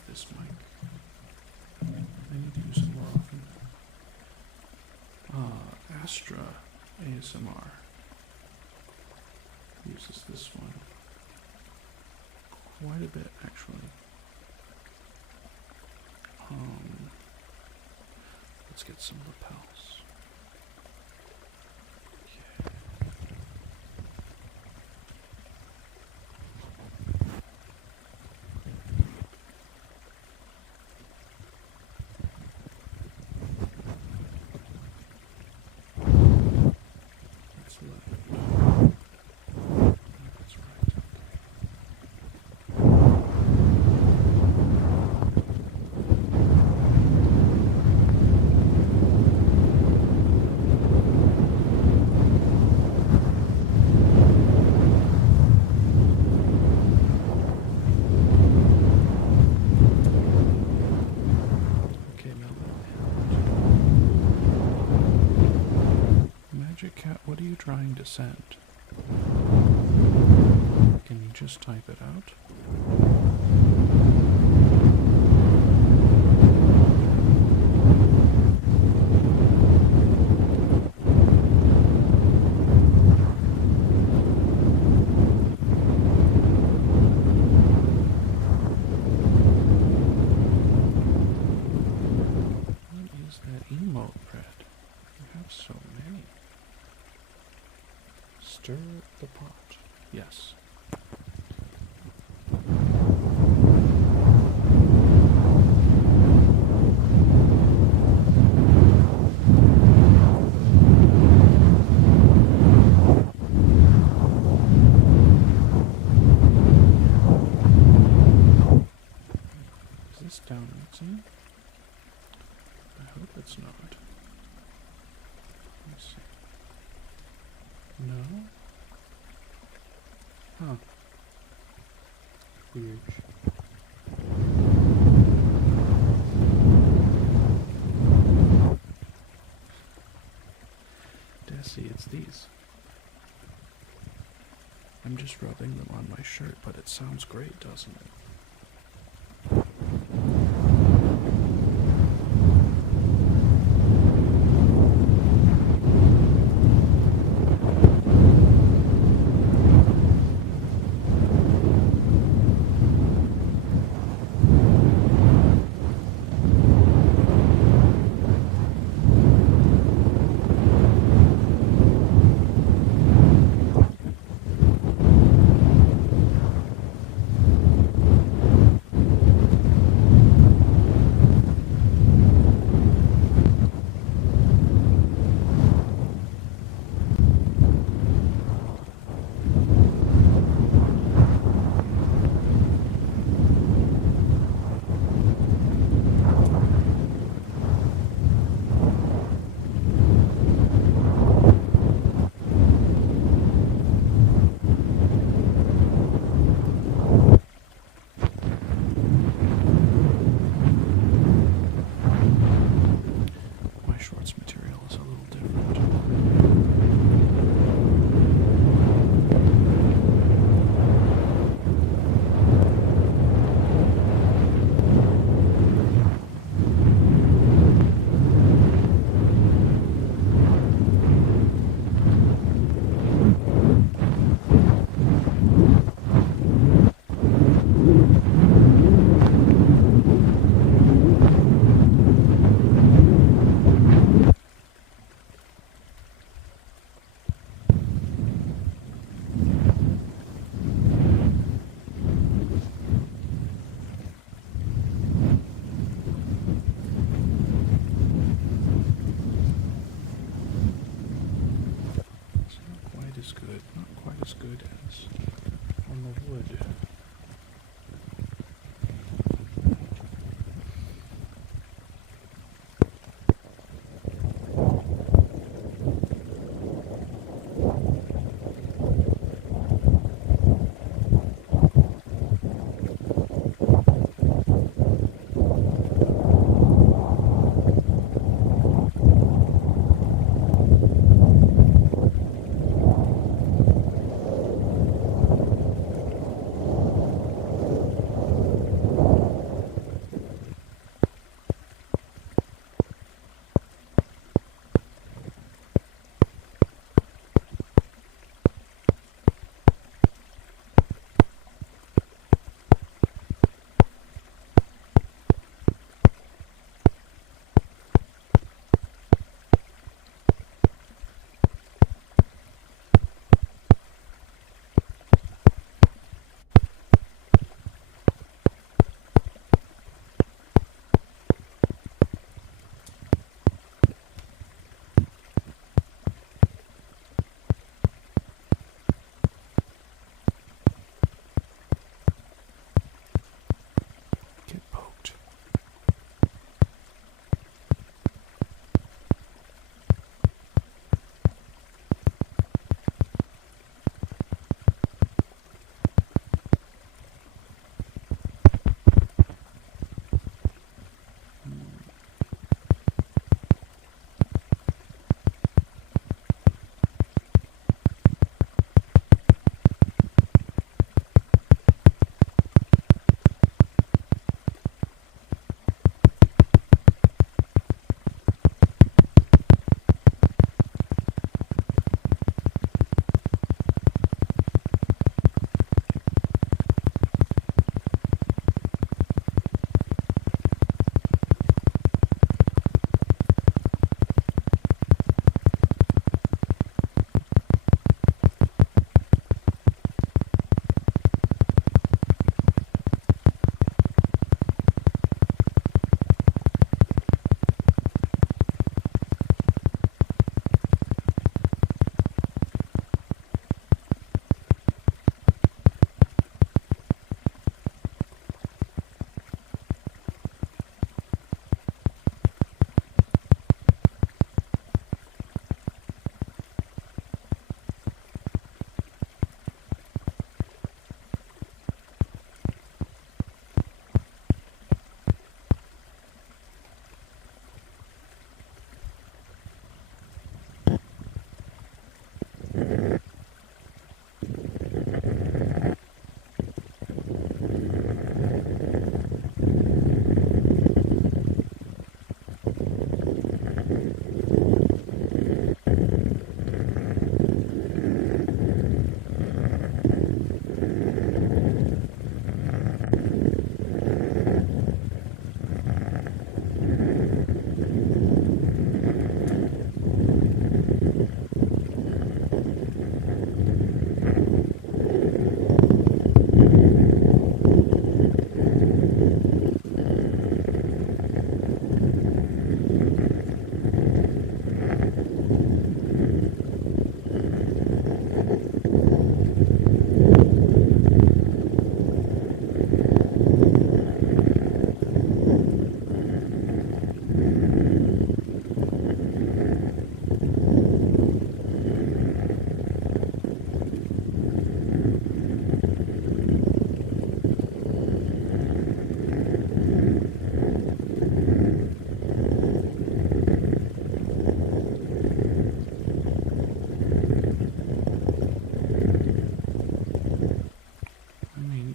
This mic. I need to use it more often. Astra ASMR uses this one quite a bit, actually. Let's get some lapels. Okay. Cat, what are you trying to send? Can you just type it out? What is that emote, Brad? You have so many. Stir the pot. Yes. Is this downrighting? I hope it's not. Let me see. No? Huh. Weird. Desi, it's these. I'm just rubbing them on my shirt, but it sounds great, doesn't it?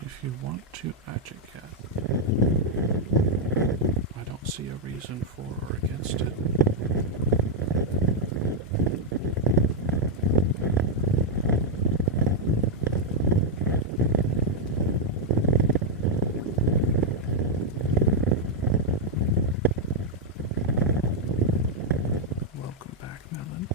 If you want to magic it, I don't see a reason for or against it. Welcome back, Melon.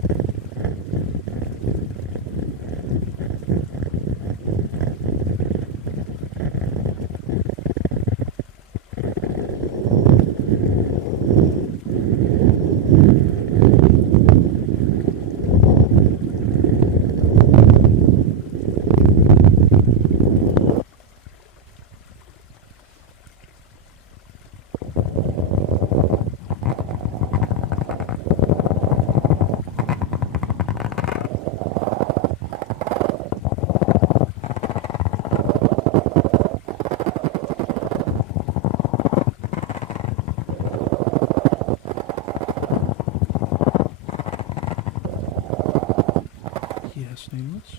Yes, nameless.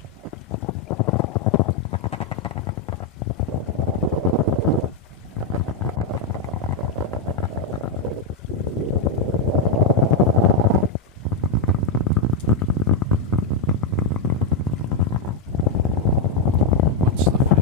What's the favorite?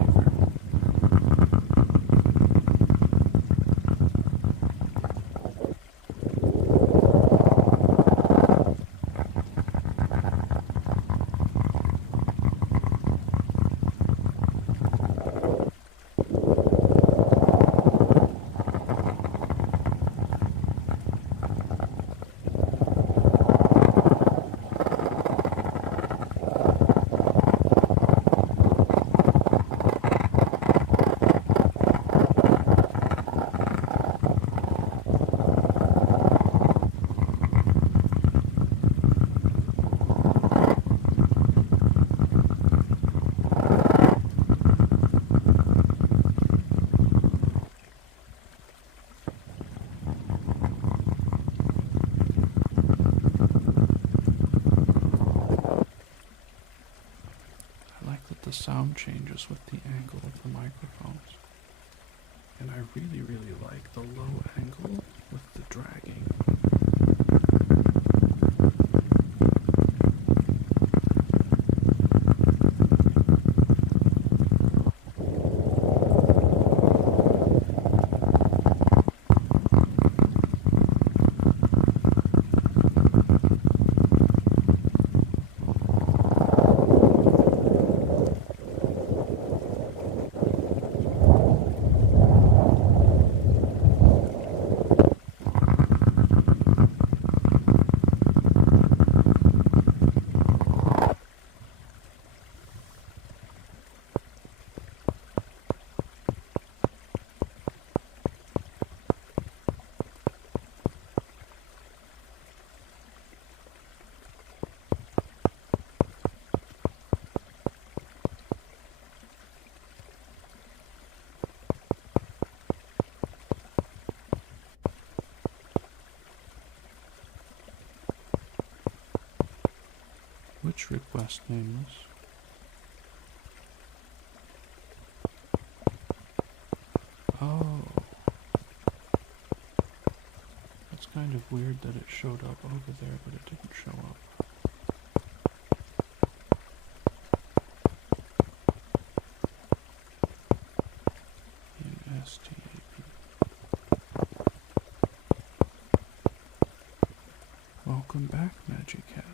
I like that the sound changes with the angle of the microphones. And I really, really like the low angle with the dragging. Speech request, nameless. Oh. That's kind of weird that it showed up over there, but it didn't show up. USTAP. Welcome back, Magic Cat.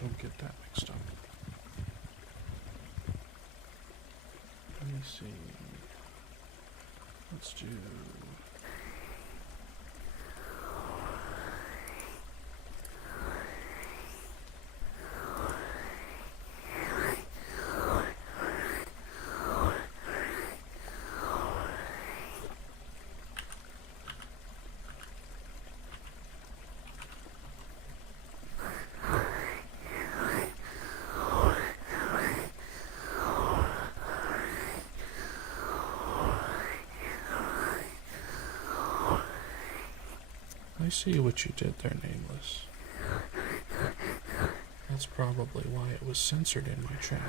Don't get that mixed up. Let me see. Let's do... I see what you did there, Nameless. That's probably why it was censored in my chat.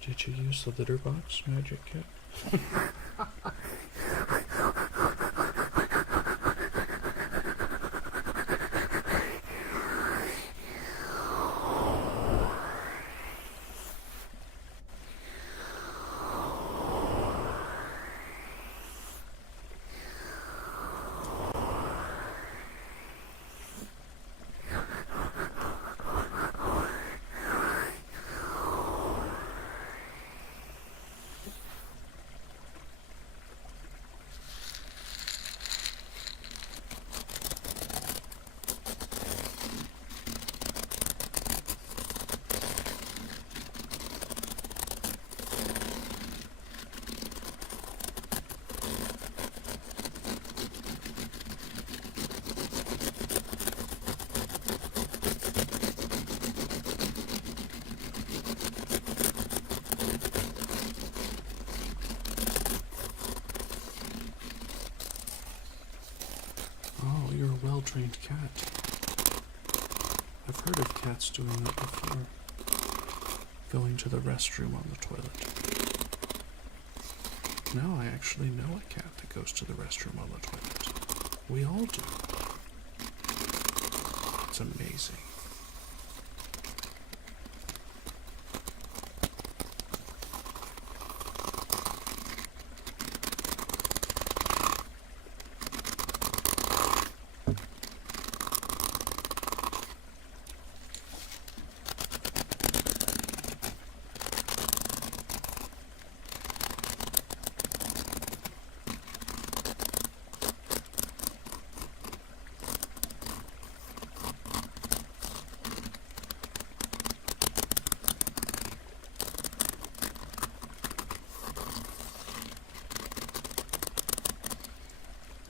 Did you use the litter box, Magic Cat? Oh, you're a well-trained cat. I've heard of cats doing that before. Going to the restroom on the toilet. Now I actually know a cat that goes to the restroom on the toilet. We all do. It's amazing.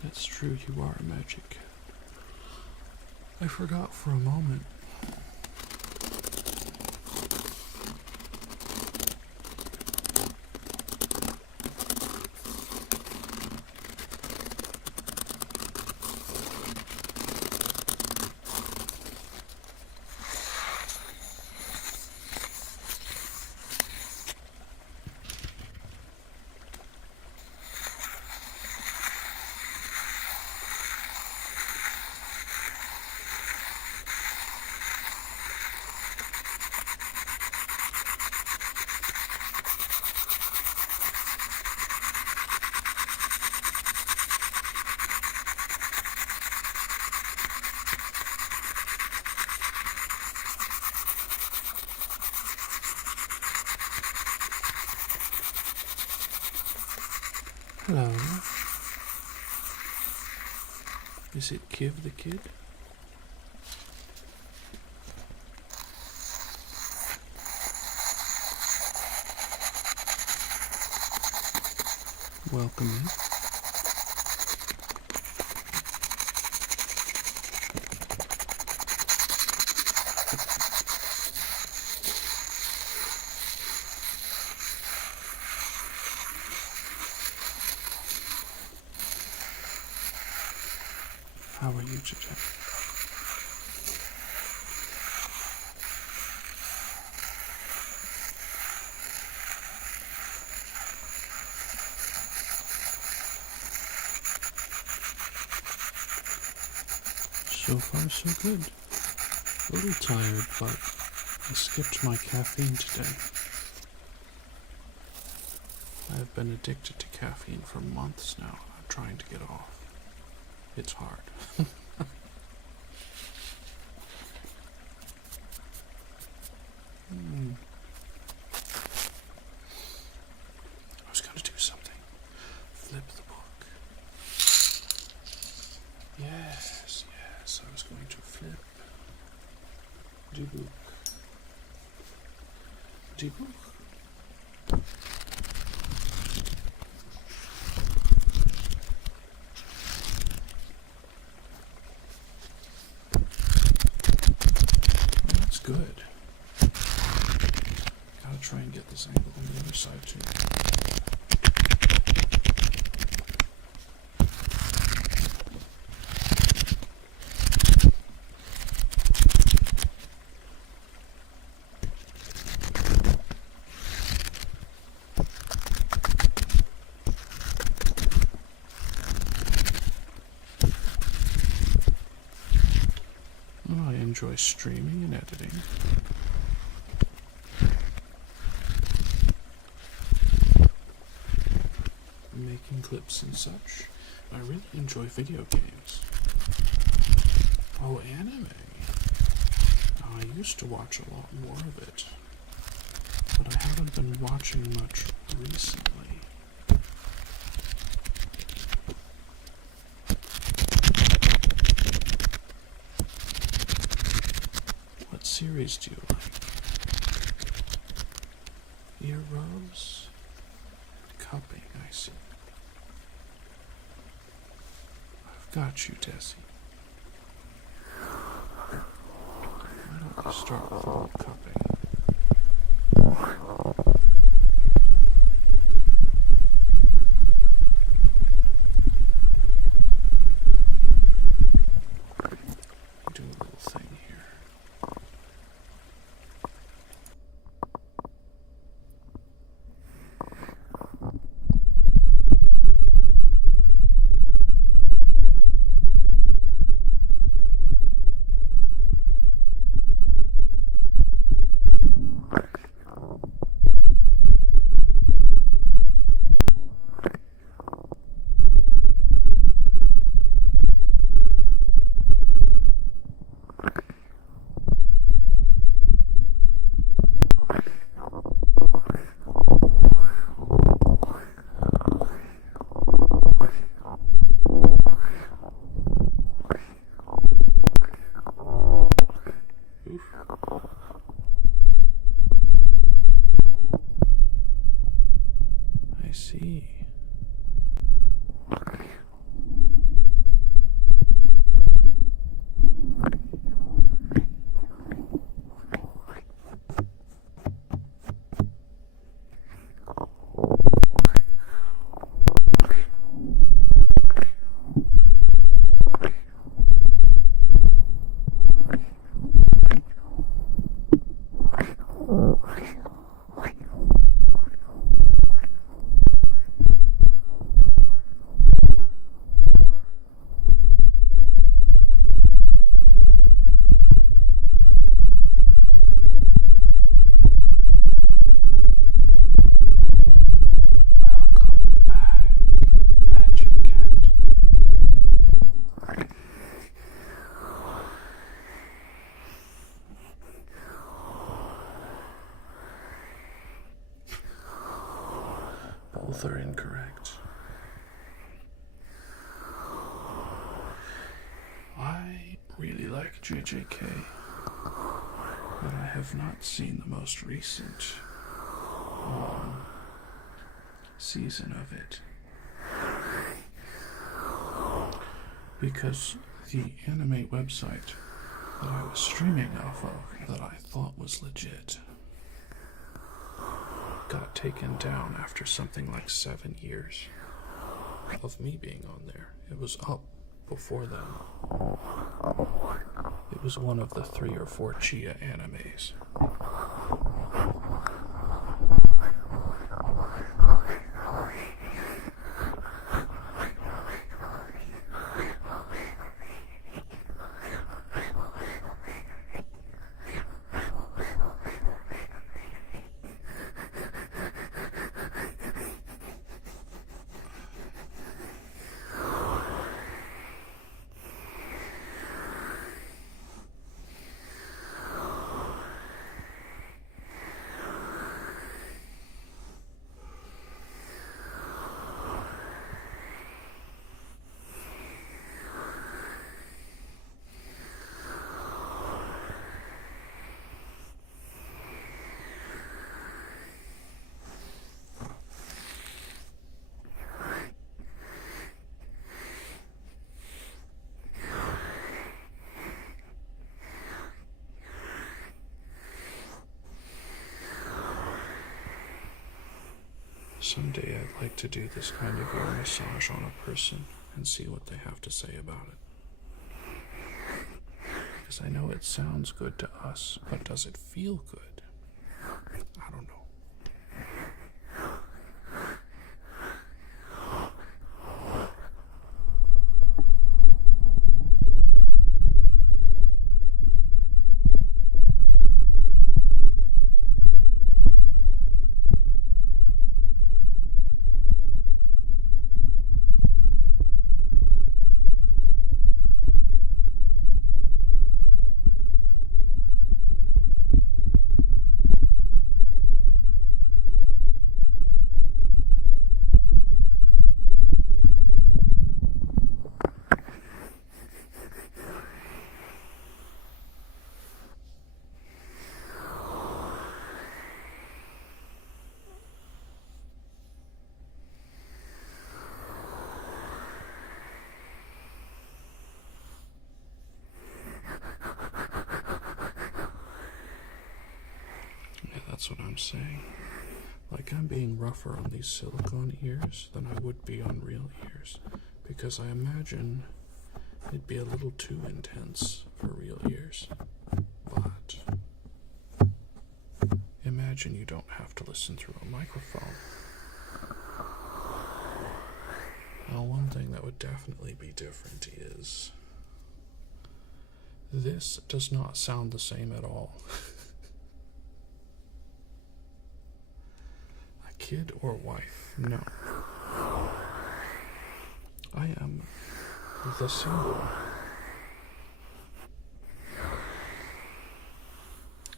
That's true, you are a magic. I forgot for a moment. Hello. Is it Kiv the kid? Welcome in. How are you today? So far, so good. A little tired, but I skipped my caffeine today. I've been addicted to caffeine for months now. I'm trying to get off. It's hard. I was going to do something. Flip the book. Yes, I was going to flip the book. The book. That's good. Gotta try and get this angle on the other side too. I enjoy streaming and editing. Making clips and such. I really enjoy video games. Oh, anime. I used to watch a lot more of it, but I haven't been watching much recently. What series do you like? Earrobes? Cupping, I see. I've got you, Tessie. Why don't we start with a little cupping? Do a little thing here. I see. Both are incorrect. JJK, but I have not seen the most recent season of it. Because the anime website that I was streaming off of, that I thought was legit, got taken down after something like 7 years of me being on there. It was up before then. It was one of the 3 or 4 Chia animes. Someday I'd like to do this kind of ear massage on a person and see what they have to say about it. Because I know it sounds good to us, but does it feel good? I don't know. That's what I'm saying. Like, I'm being rougher on these silicone ears than I would be on real ears, because I imagine it'd be a little too intense for real ears. But imagine you don't have to listen through a microphone. Now, one thing that would definitely be different is this does not sound the same at all. Kid or wife? No. I am the single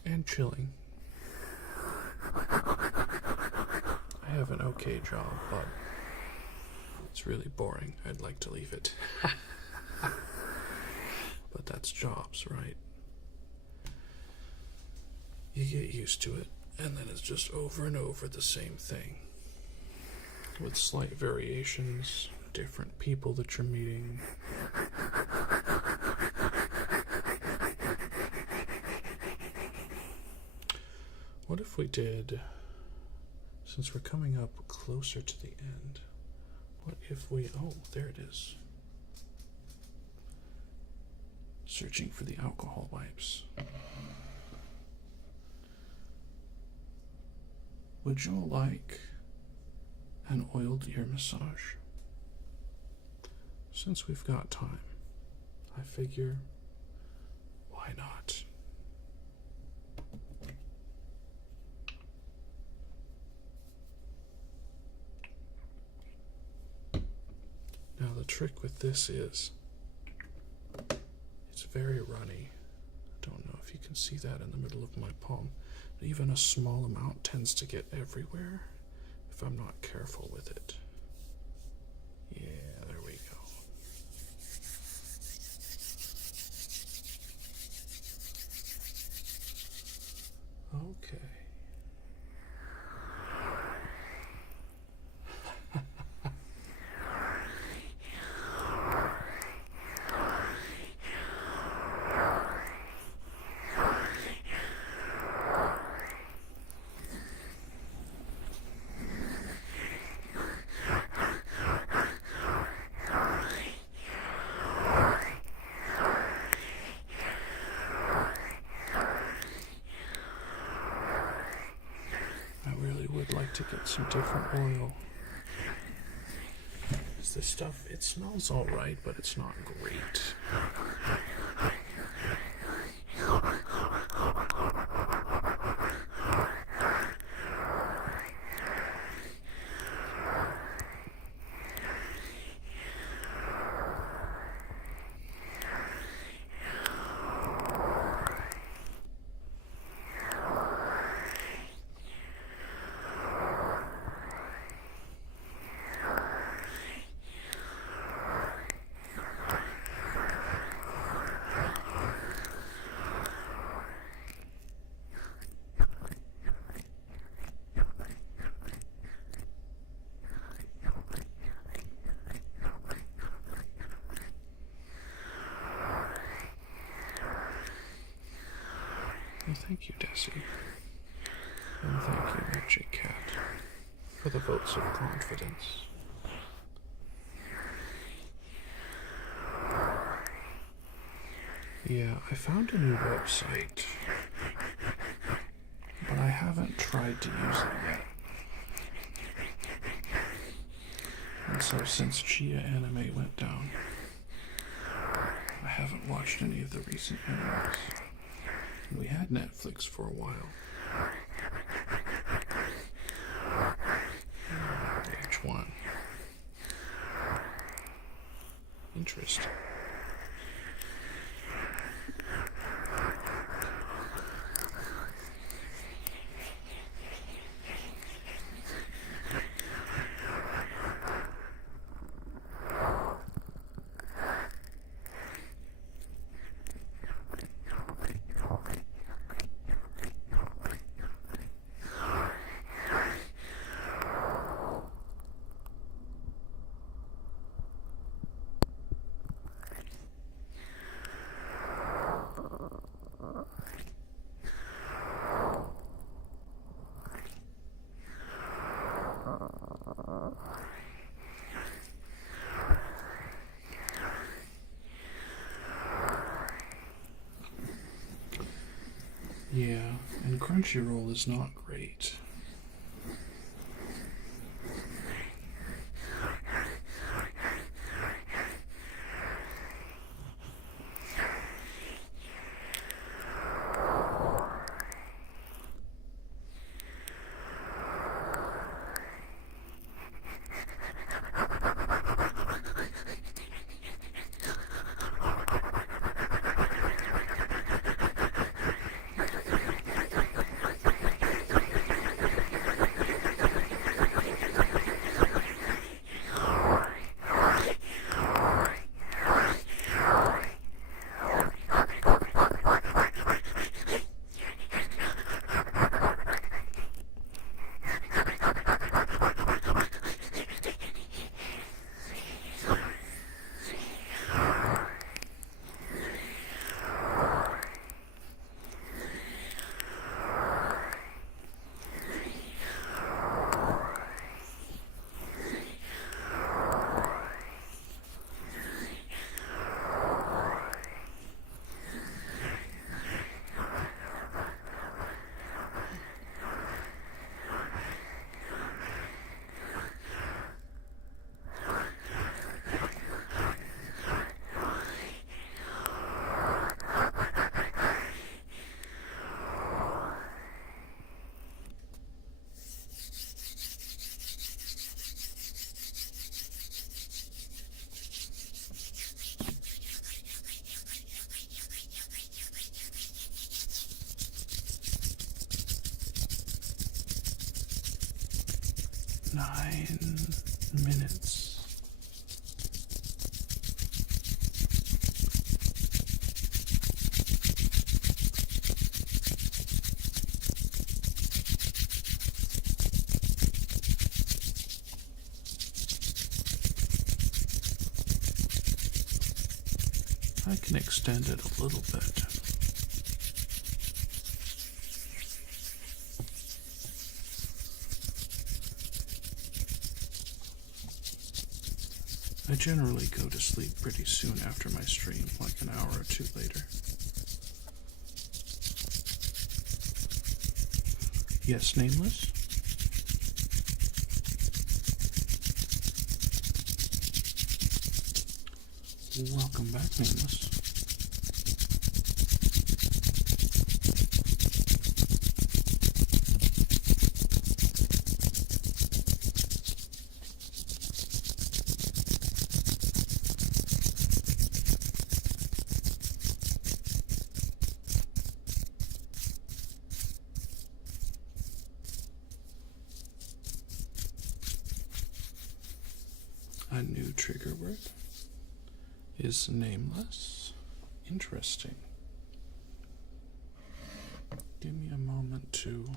and chilling. I have an okay job, but it's really boring. I'd like to leave it. But that's jobs, right? You get used to it. And then it's just over and over the same thing, with slight variations, different people that you're meeting. What if we did, since we're coming up closer to the end, what if we, oh, there it is. Searching for the alcohol wipes. Would you like an oiled ear massage? Since we've got time, I figure, why not? Now the trick with this is, it's very runny. I don't know if you can see that in the middle of my palm. Even a small amount tends to get everywhere if I'm not careful with it. Yeah, there we go. Okay. I really would like to get some different oil. This stuff, it smells alright, but it's not great. Well, thank you, Desi. And thank you, Magic Cat, for the votes of confidence. Yeah, I found a new website, but I haven't tried to use it yet. And so since Chia Anime went down, I haven't watched any of the recent animes. We had Netflix for a while. H1. Interesting. Yeah, and Crunchyroll is not great. Minutes. I can extend it a little bit. I generally go to sleep pretty soon after my stream, like an hour or two later. Yes, Nameless? Welcome back, Nameless. A new trigger word is nameless. Interesting. Give me a moment to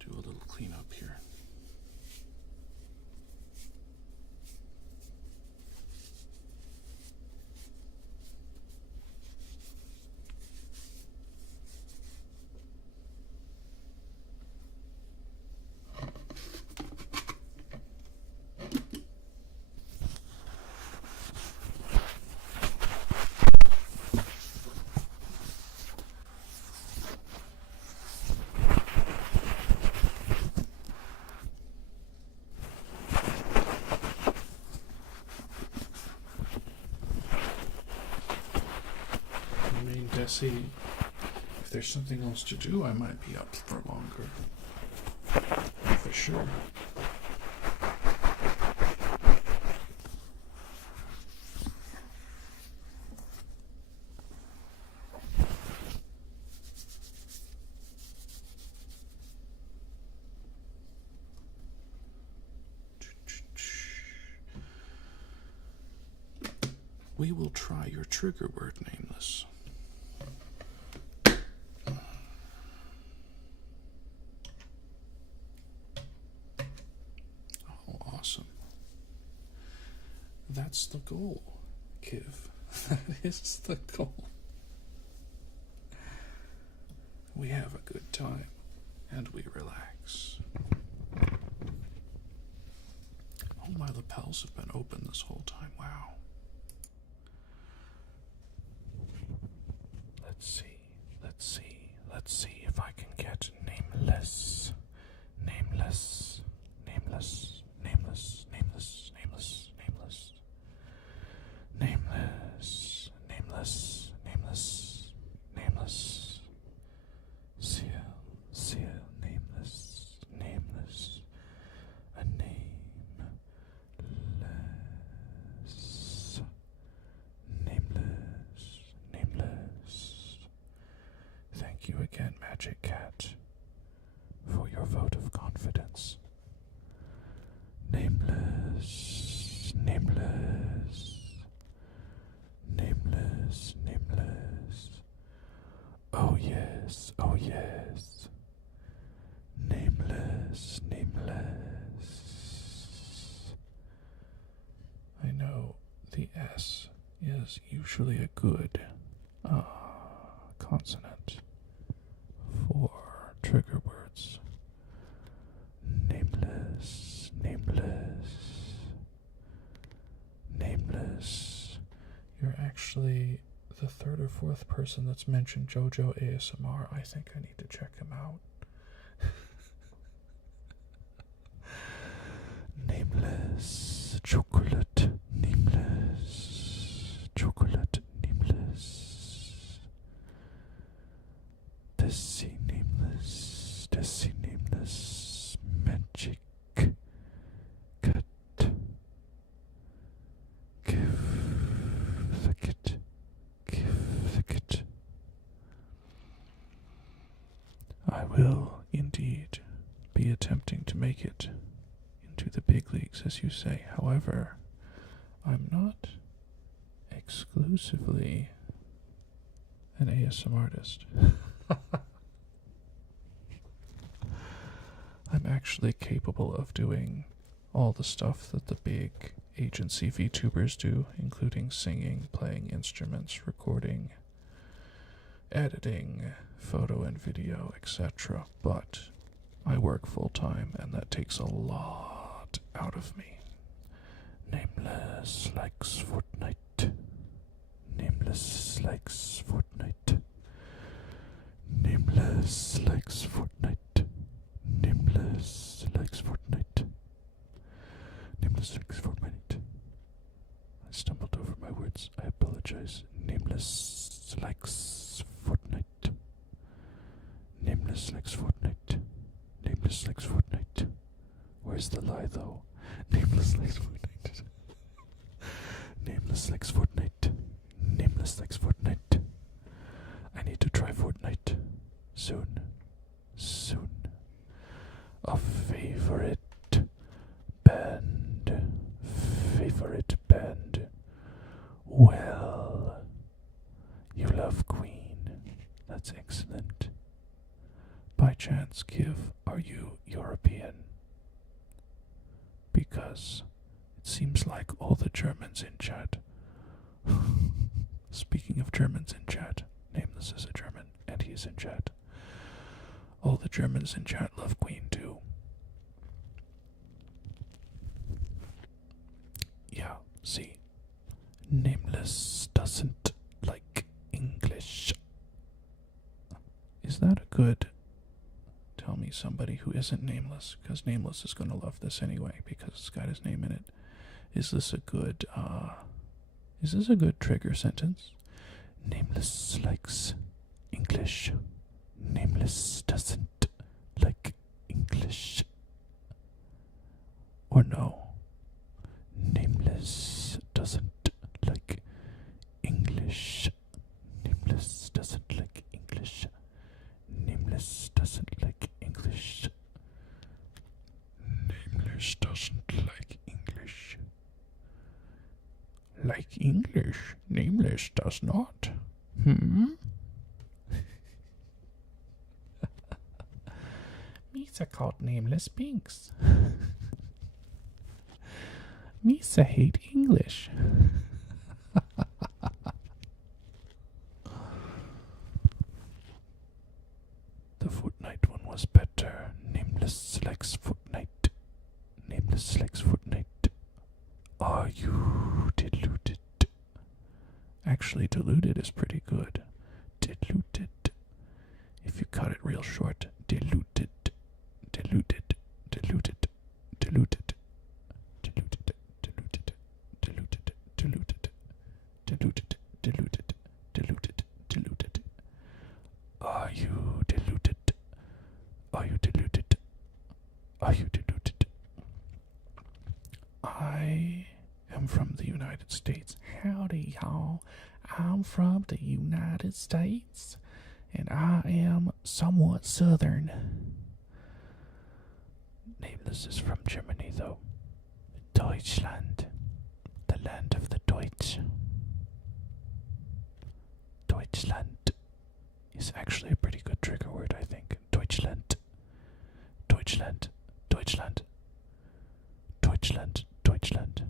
do a little cleanup here. Desi, if there's something else to do, I might be up for longer. For sure. We will try your trigger word, Nameless. Awesome. That's the goal, Kiv. That is the goal. We have a good time and we relax. Oh, my lapels have been open this whole time. Wow. Let's see if I can get nameless. Nameless. Nameless. Nameless. Nameless. Nameless. Nameless. Nameless. Nameless. Nameless. Nameless. Seal. Nameless. Nameless. A nameless. Nameless. Thank you again, Magic Cat, for your vote of confidence. Nameless. Oh yes. Nameless. I know the S is usually a good consonant for trigger words. Nameless. You're actually the third or fourth person that's mentioned JoJo ASMR. I think I need to check him out. Nameless. Chocolate. Nameless. Desi nameless. Magic cat. Give the kit. I will indeed be attempting to make it into the big leagues, as you say. However, I'm not exclusively an ASMR artist. I'm actually capable of doing all the stuff that the big agency VTubers do, including singing, playing instruments, recording, editing, photo and video, etc. But I work full time, and that takes a lot out of me. Nameless likes Fortnite. Nameless likes Fortnite. Nameless likes Fortnite. Nameless likes Fortnite. Nameless likes Fortnite. I stumbled over my words. I apologize. Nameless likes Fortnite. Nameless likes Fortnite. Nameless likes Fortnite. Where's the lie, though? Nameless likes Fortnite. Nameless likes Fortnite. Nameless likes Fortnite. I need to try Fortnite. Soon. Soon. A favorite band. Favorite band. Well, you love Queen. That's excellent. By chance, Kiv, are you European? Because it seems like all the Germans in chat. Speaking of Germans in chat, Nameless is a German, and he's in chat. All the Germans in chat love Queen too. Yeah, see, Nameless doesn't like English. Is that a good... Tell me somebody who isn't Nameless, because Nameless is going to love this anyway, because it's got his name in it. Is this a good trigger sentence? Nameless likes English. Nameless doesn't like English. Or no. Nameless doesn't like English. Nameless doesn't like English. Nameless doesn't like English. Nameless doesn't like English. Like English, Nameless does not. Misa called Nameless Binks. Misa hate English. The Fortnite one was better. Nameless likes Fortnite. Nameless likes Fortnite. Are you deluded? Actually, deluded is pretty good. Deluded. If you cut it real short, deluded. Deluded. Deluded. Deluded. Deluded. Deluded. Deluded. Deluded. Deluded. Deluded. Deluded. Deluded. Are you deluded? Are you deluded? Are you deluded? I am from the United States. Howdy, y'all. I'm from the United States, and I am somewhat southern. Nameless is from Germany, though. Deutschland, the land of the Deutsch. Deutschland is actually a pretty good trigger word, I think. Deutschland. Deutschland. Deutschland. Deutschland. Deutschland.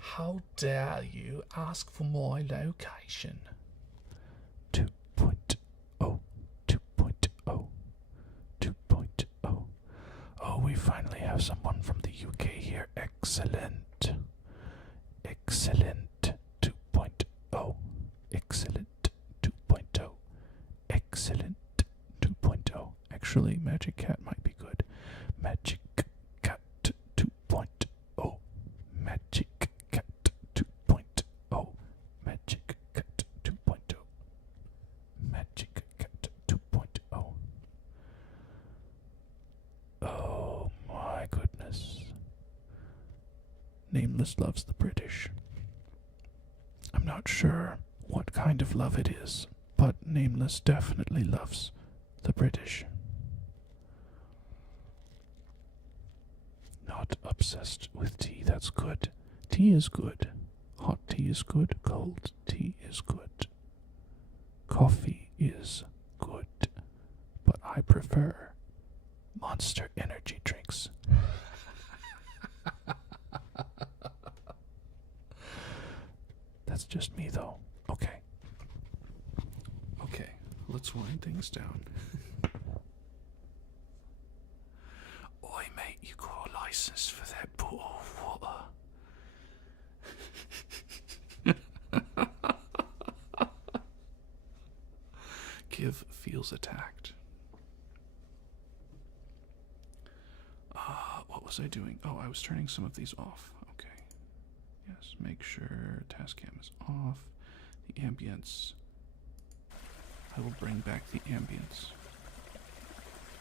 How dare you ask for my location? 2.0. 2.0. 2.0. Oh, we finally have someone from the UK here. Excellent. Excellent. 2.0. Excellent. 2.0. Excellent. 2.0. Actually, Magic Cat might be good. Magic Cat 2.0. Magic Cat 2.0. Magic Cat 2.0. Magic Cat 2.0. Oh my goodness. Nameless loves the British. I'm not sure what kind of love it is, but Nameless definitely loves the British. Not obsessed with tea, that's good. Tea is good. Hot tea is good. Cold tea is good. Coffee is good. But I prefer Monster energy drinks. That's just me, though. Okay. Okay, let's wind things down. Oi, mate, you got a license for that bottle of water. Kiv feels attacked. What was I doing? Oh, I was turning some of these off. Okay. Yes, make sure Tascam is off. The ambience. I will bring back the ambience.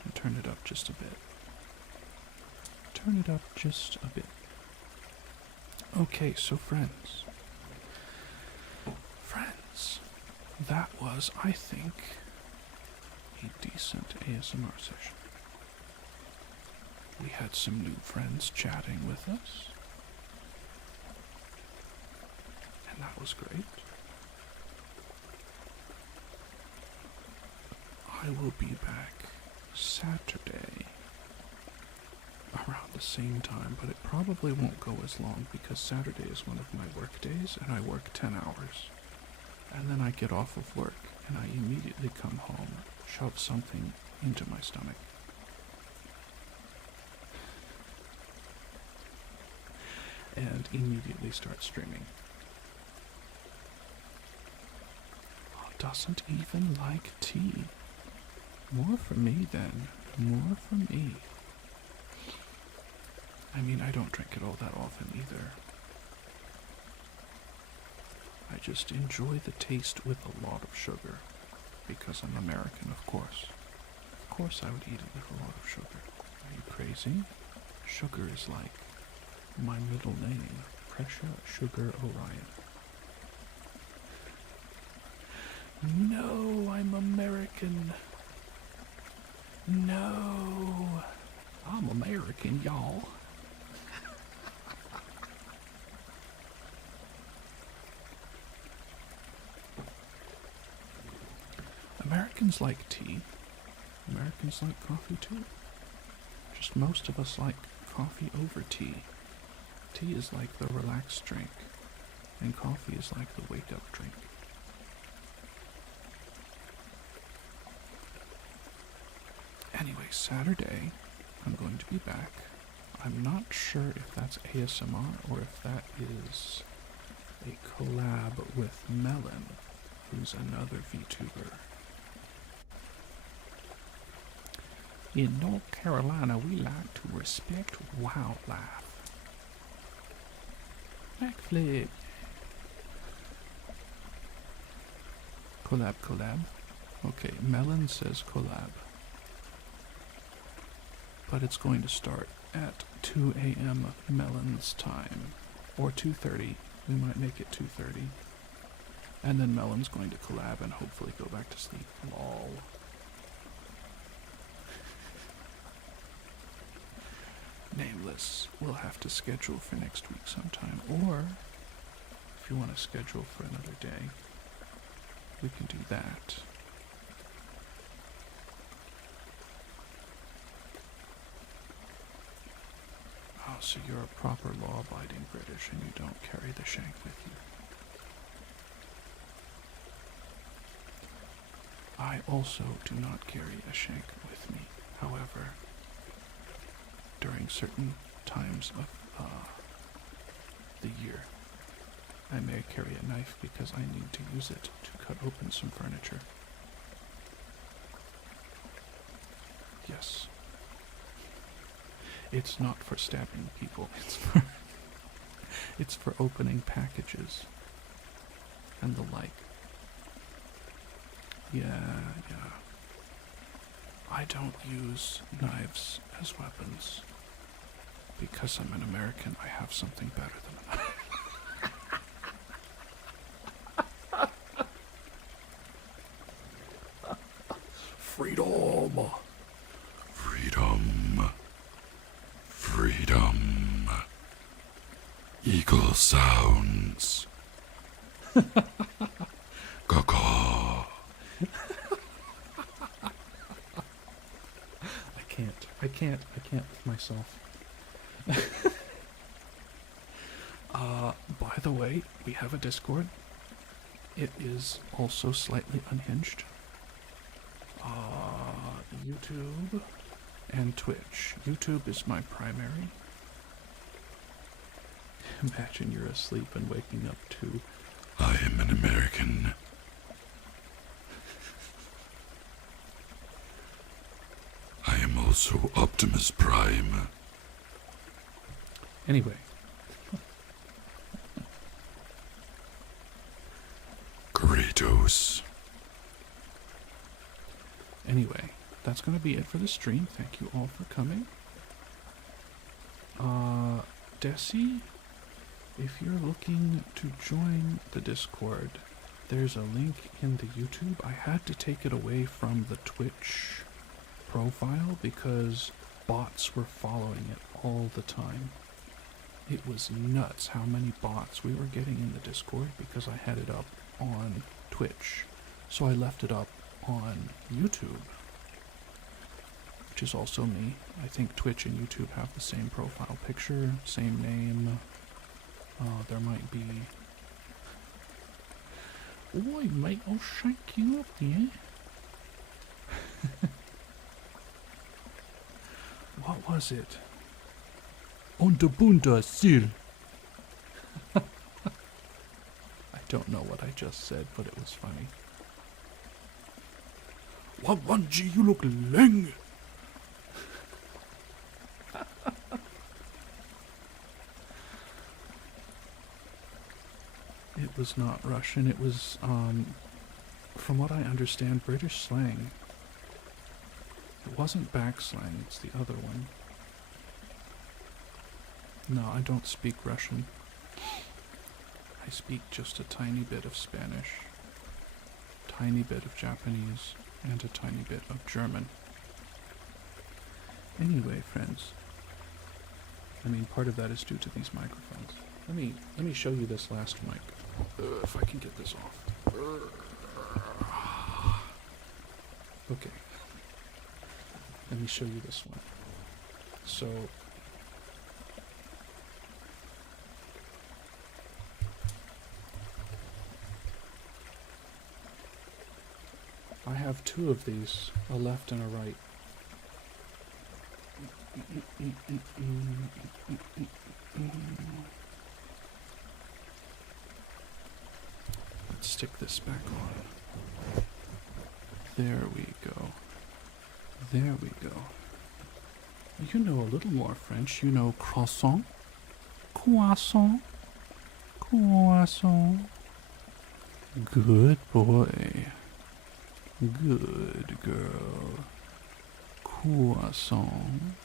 And turn it up just a bit. Turn it up just a bit. Okay, so friends. Friends. That was, I think, a decent ASMR session. We had some new friends chatting with us. And that was great. I will be back Saturday around the same time, but it probably won't go as long because Saturday is one of my work days and I work 10 hours. And then I get off of work and I immediately come home, shove something into my stomach. And immediately start streaming. Oh, doesn't even like tea. More for me then. More for me. I mean, I don't drink it all that often either. I just enjoy the taste with a lot of sugar. Because I'm American, of course. Of course I would eat it with a lot of sugar. Are you crazy? Sugar is like my middle name, Pressure Sugar Orion. No, I'm American. No, I'm American, y'all. Americans like tea. Americans like coffee too. Just most of us like coffee over tea. Tea is like the relaxed drink, and coffee is like the wake-up drink. Anyway, Saturday, I'm going to be back. I'm not sure if that's ASMR or if that is a collab with Melon, who's another VTuber. In North Carolina, we like to respect wildlife. Backflip. Collab, collab. Okay, Melon says collab. But it's going to start at 2 a.m. Melon's time. Or 2:30. We might make it 2:30. And then Melon's going to collab and hopefully go back to sleep. Lol. Nameless. We'll have to schedule for next week sometime. Or, if you want to schedule for another day, we can do that. Oh, so you're a proper law-abiding British and you don't carry the shank with you. I also do not carry a shank with me. However, during certain times of the year, I may carry a knife because I need to use it to cut open some furniture. Yes. It's not for stabbing people, it's for opening packages and the like. Yeah. I don't use knives as weapons. Because I'm an American, I have something better than a knife. Freedom! Freedom! Freedom! Eagle sounds. Caw. I can't. I can't with myself. By the way, we have a Discord. It is also slightly unhinged. YouTube and Twitch. YouTube is my primary. Imagine you're asleep and waking up to, I am an American. I am also Optimus Prime. Anyway. Kratos. Anyway, that's going to be it for the stream. Thank you all for coming. Desi, if you're looking to join the Discord, there's a link in the YouTube. I had to take it away from the Twitch profile because bots were following it all the time. It was nuts how many bots we were getting in the Discord because I had it up on Twitch. So I left it up on YouTube, which is also me. I think Twitch and YouTube have the same profile picture, same name. There might be... Oi mate, I'll shank you up, yeah? What was it? On the bunda, sir. I don't know what I just said, but it was funny. Wawanji, you look leng. It was not Russian, it was, from what I understand, British slang. It wasn't back slang, it's the other one. No, I don't speak Russian. I speak just a tiny bit of Spanish, tiny bit of Japanese, and a tiny bit of German. Anyway, friends, I mean, part of that is due to these microphones. Let me show you this last mic. If I can get this off. Okay. Let me show you this one. So, I have two of these, a left and a right. Let's stick this back on. There we go. There we go. You know a little more French. You know croissant, croissant, croissant. Good boy. Good girl. Croissant,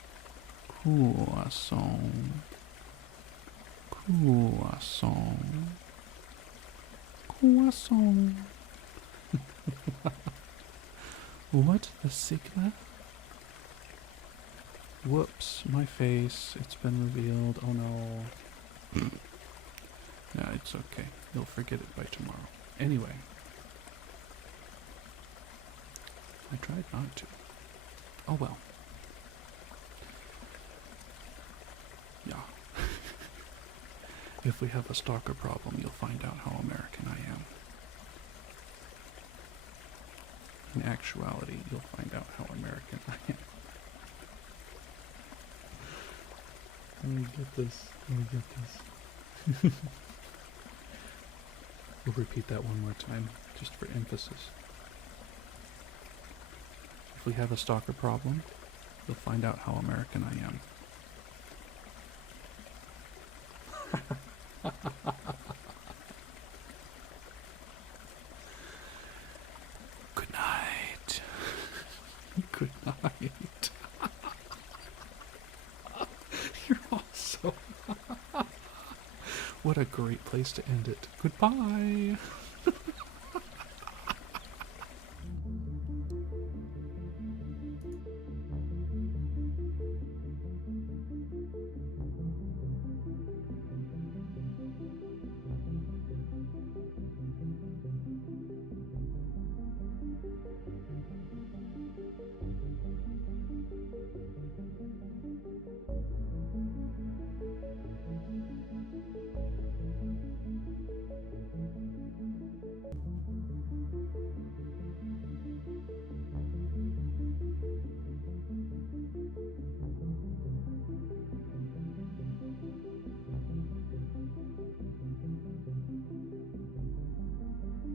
croissant, croissant, croissant. What the signal? Whoops, my face. It's been revealed. Oh no. No, it's okay. You'll forget it by tomorrow. Anyway. I tried not to. Oh well. Yeah. If we have a stalker problem, you'll find out how American I am. In actuality, you'll find out how American I am. Let me get this. Let me get this. We'll repeat that one more time, just for emphasis. If we have a stalker problem, you'll find out how American I am. Good night. Good night. You're awesome. What a great place to end it. Goodbye.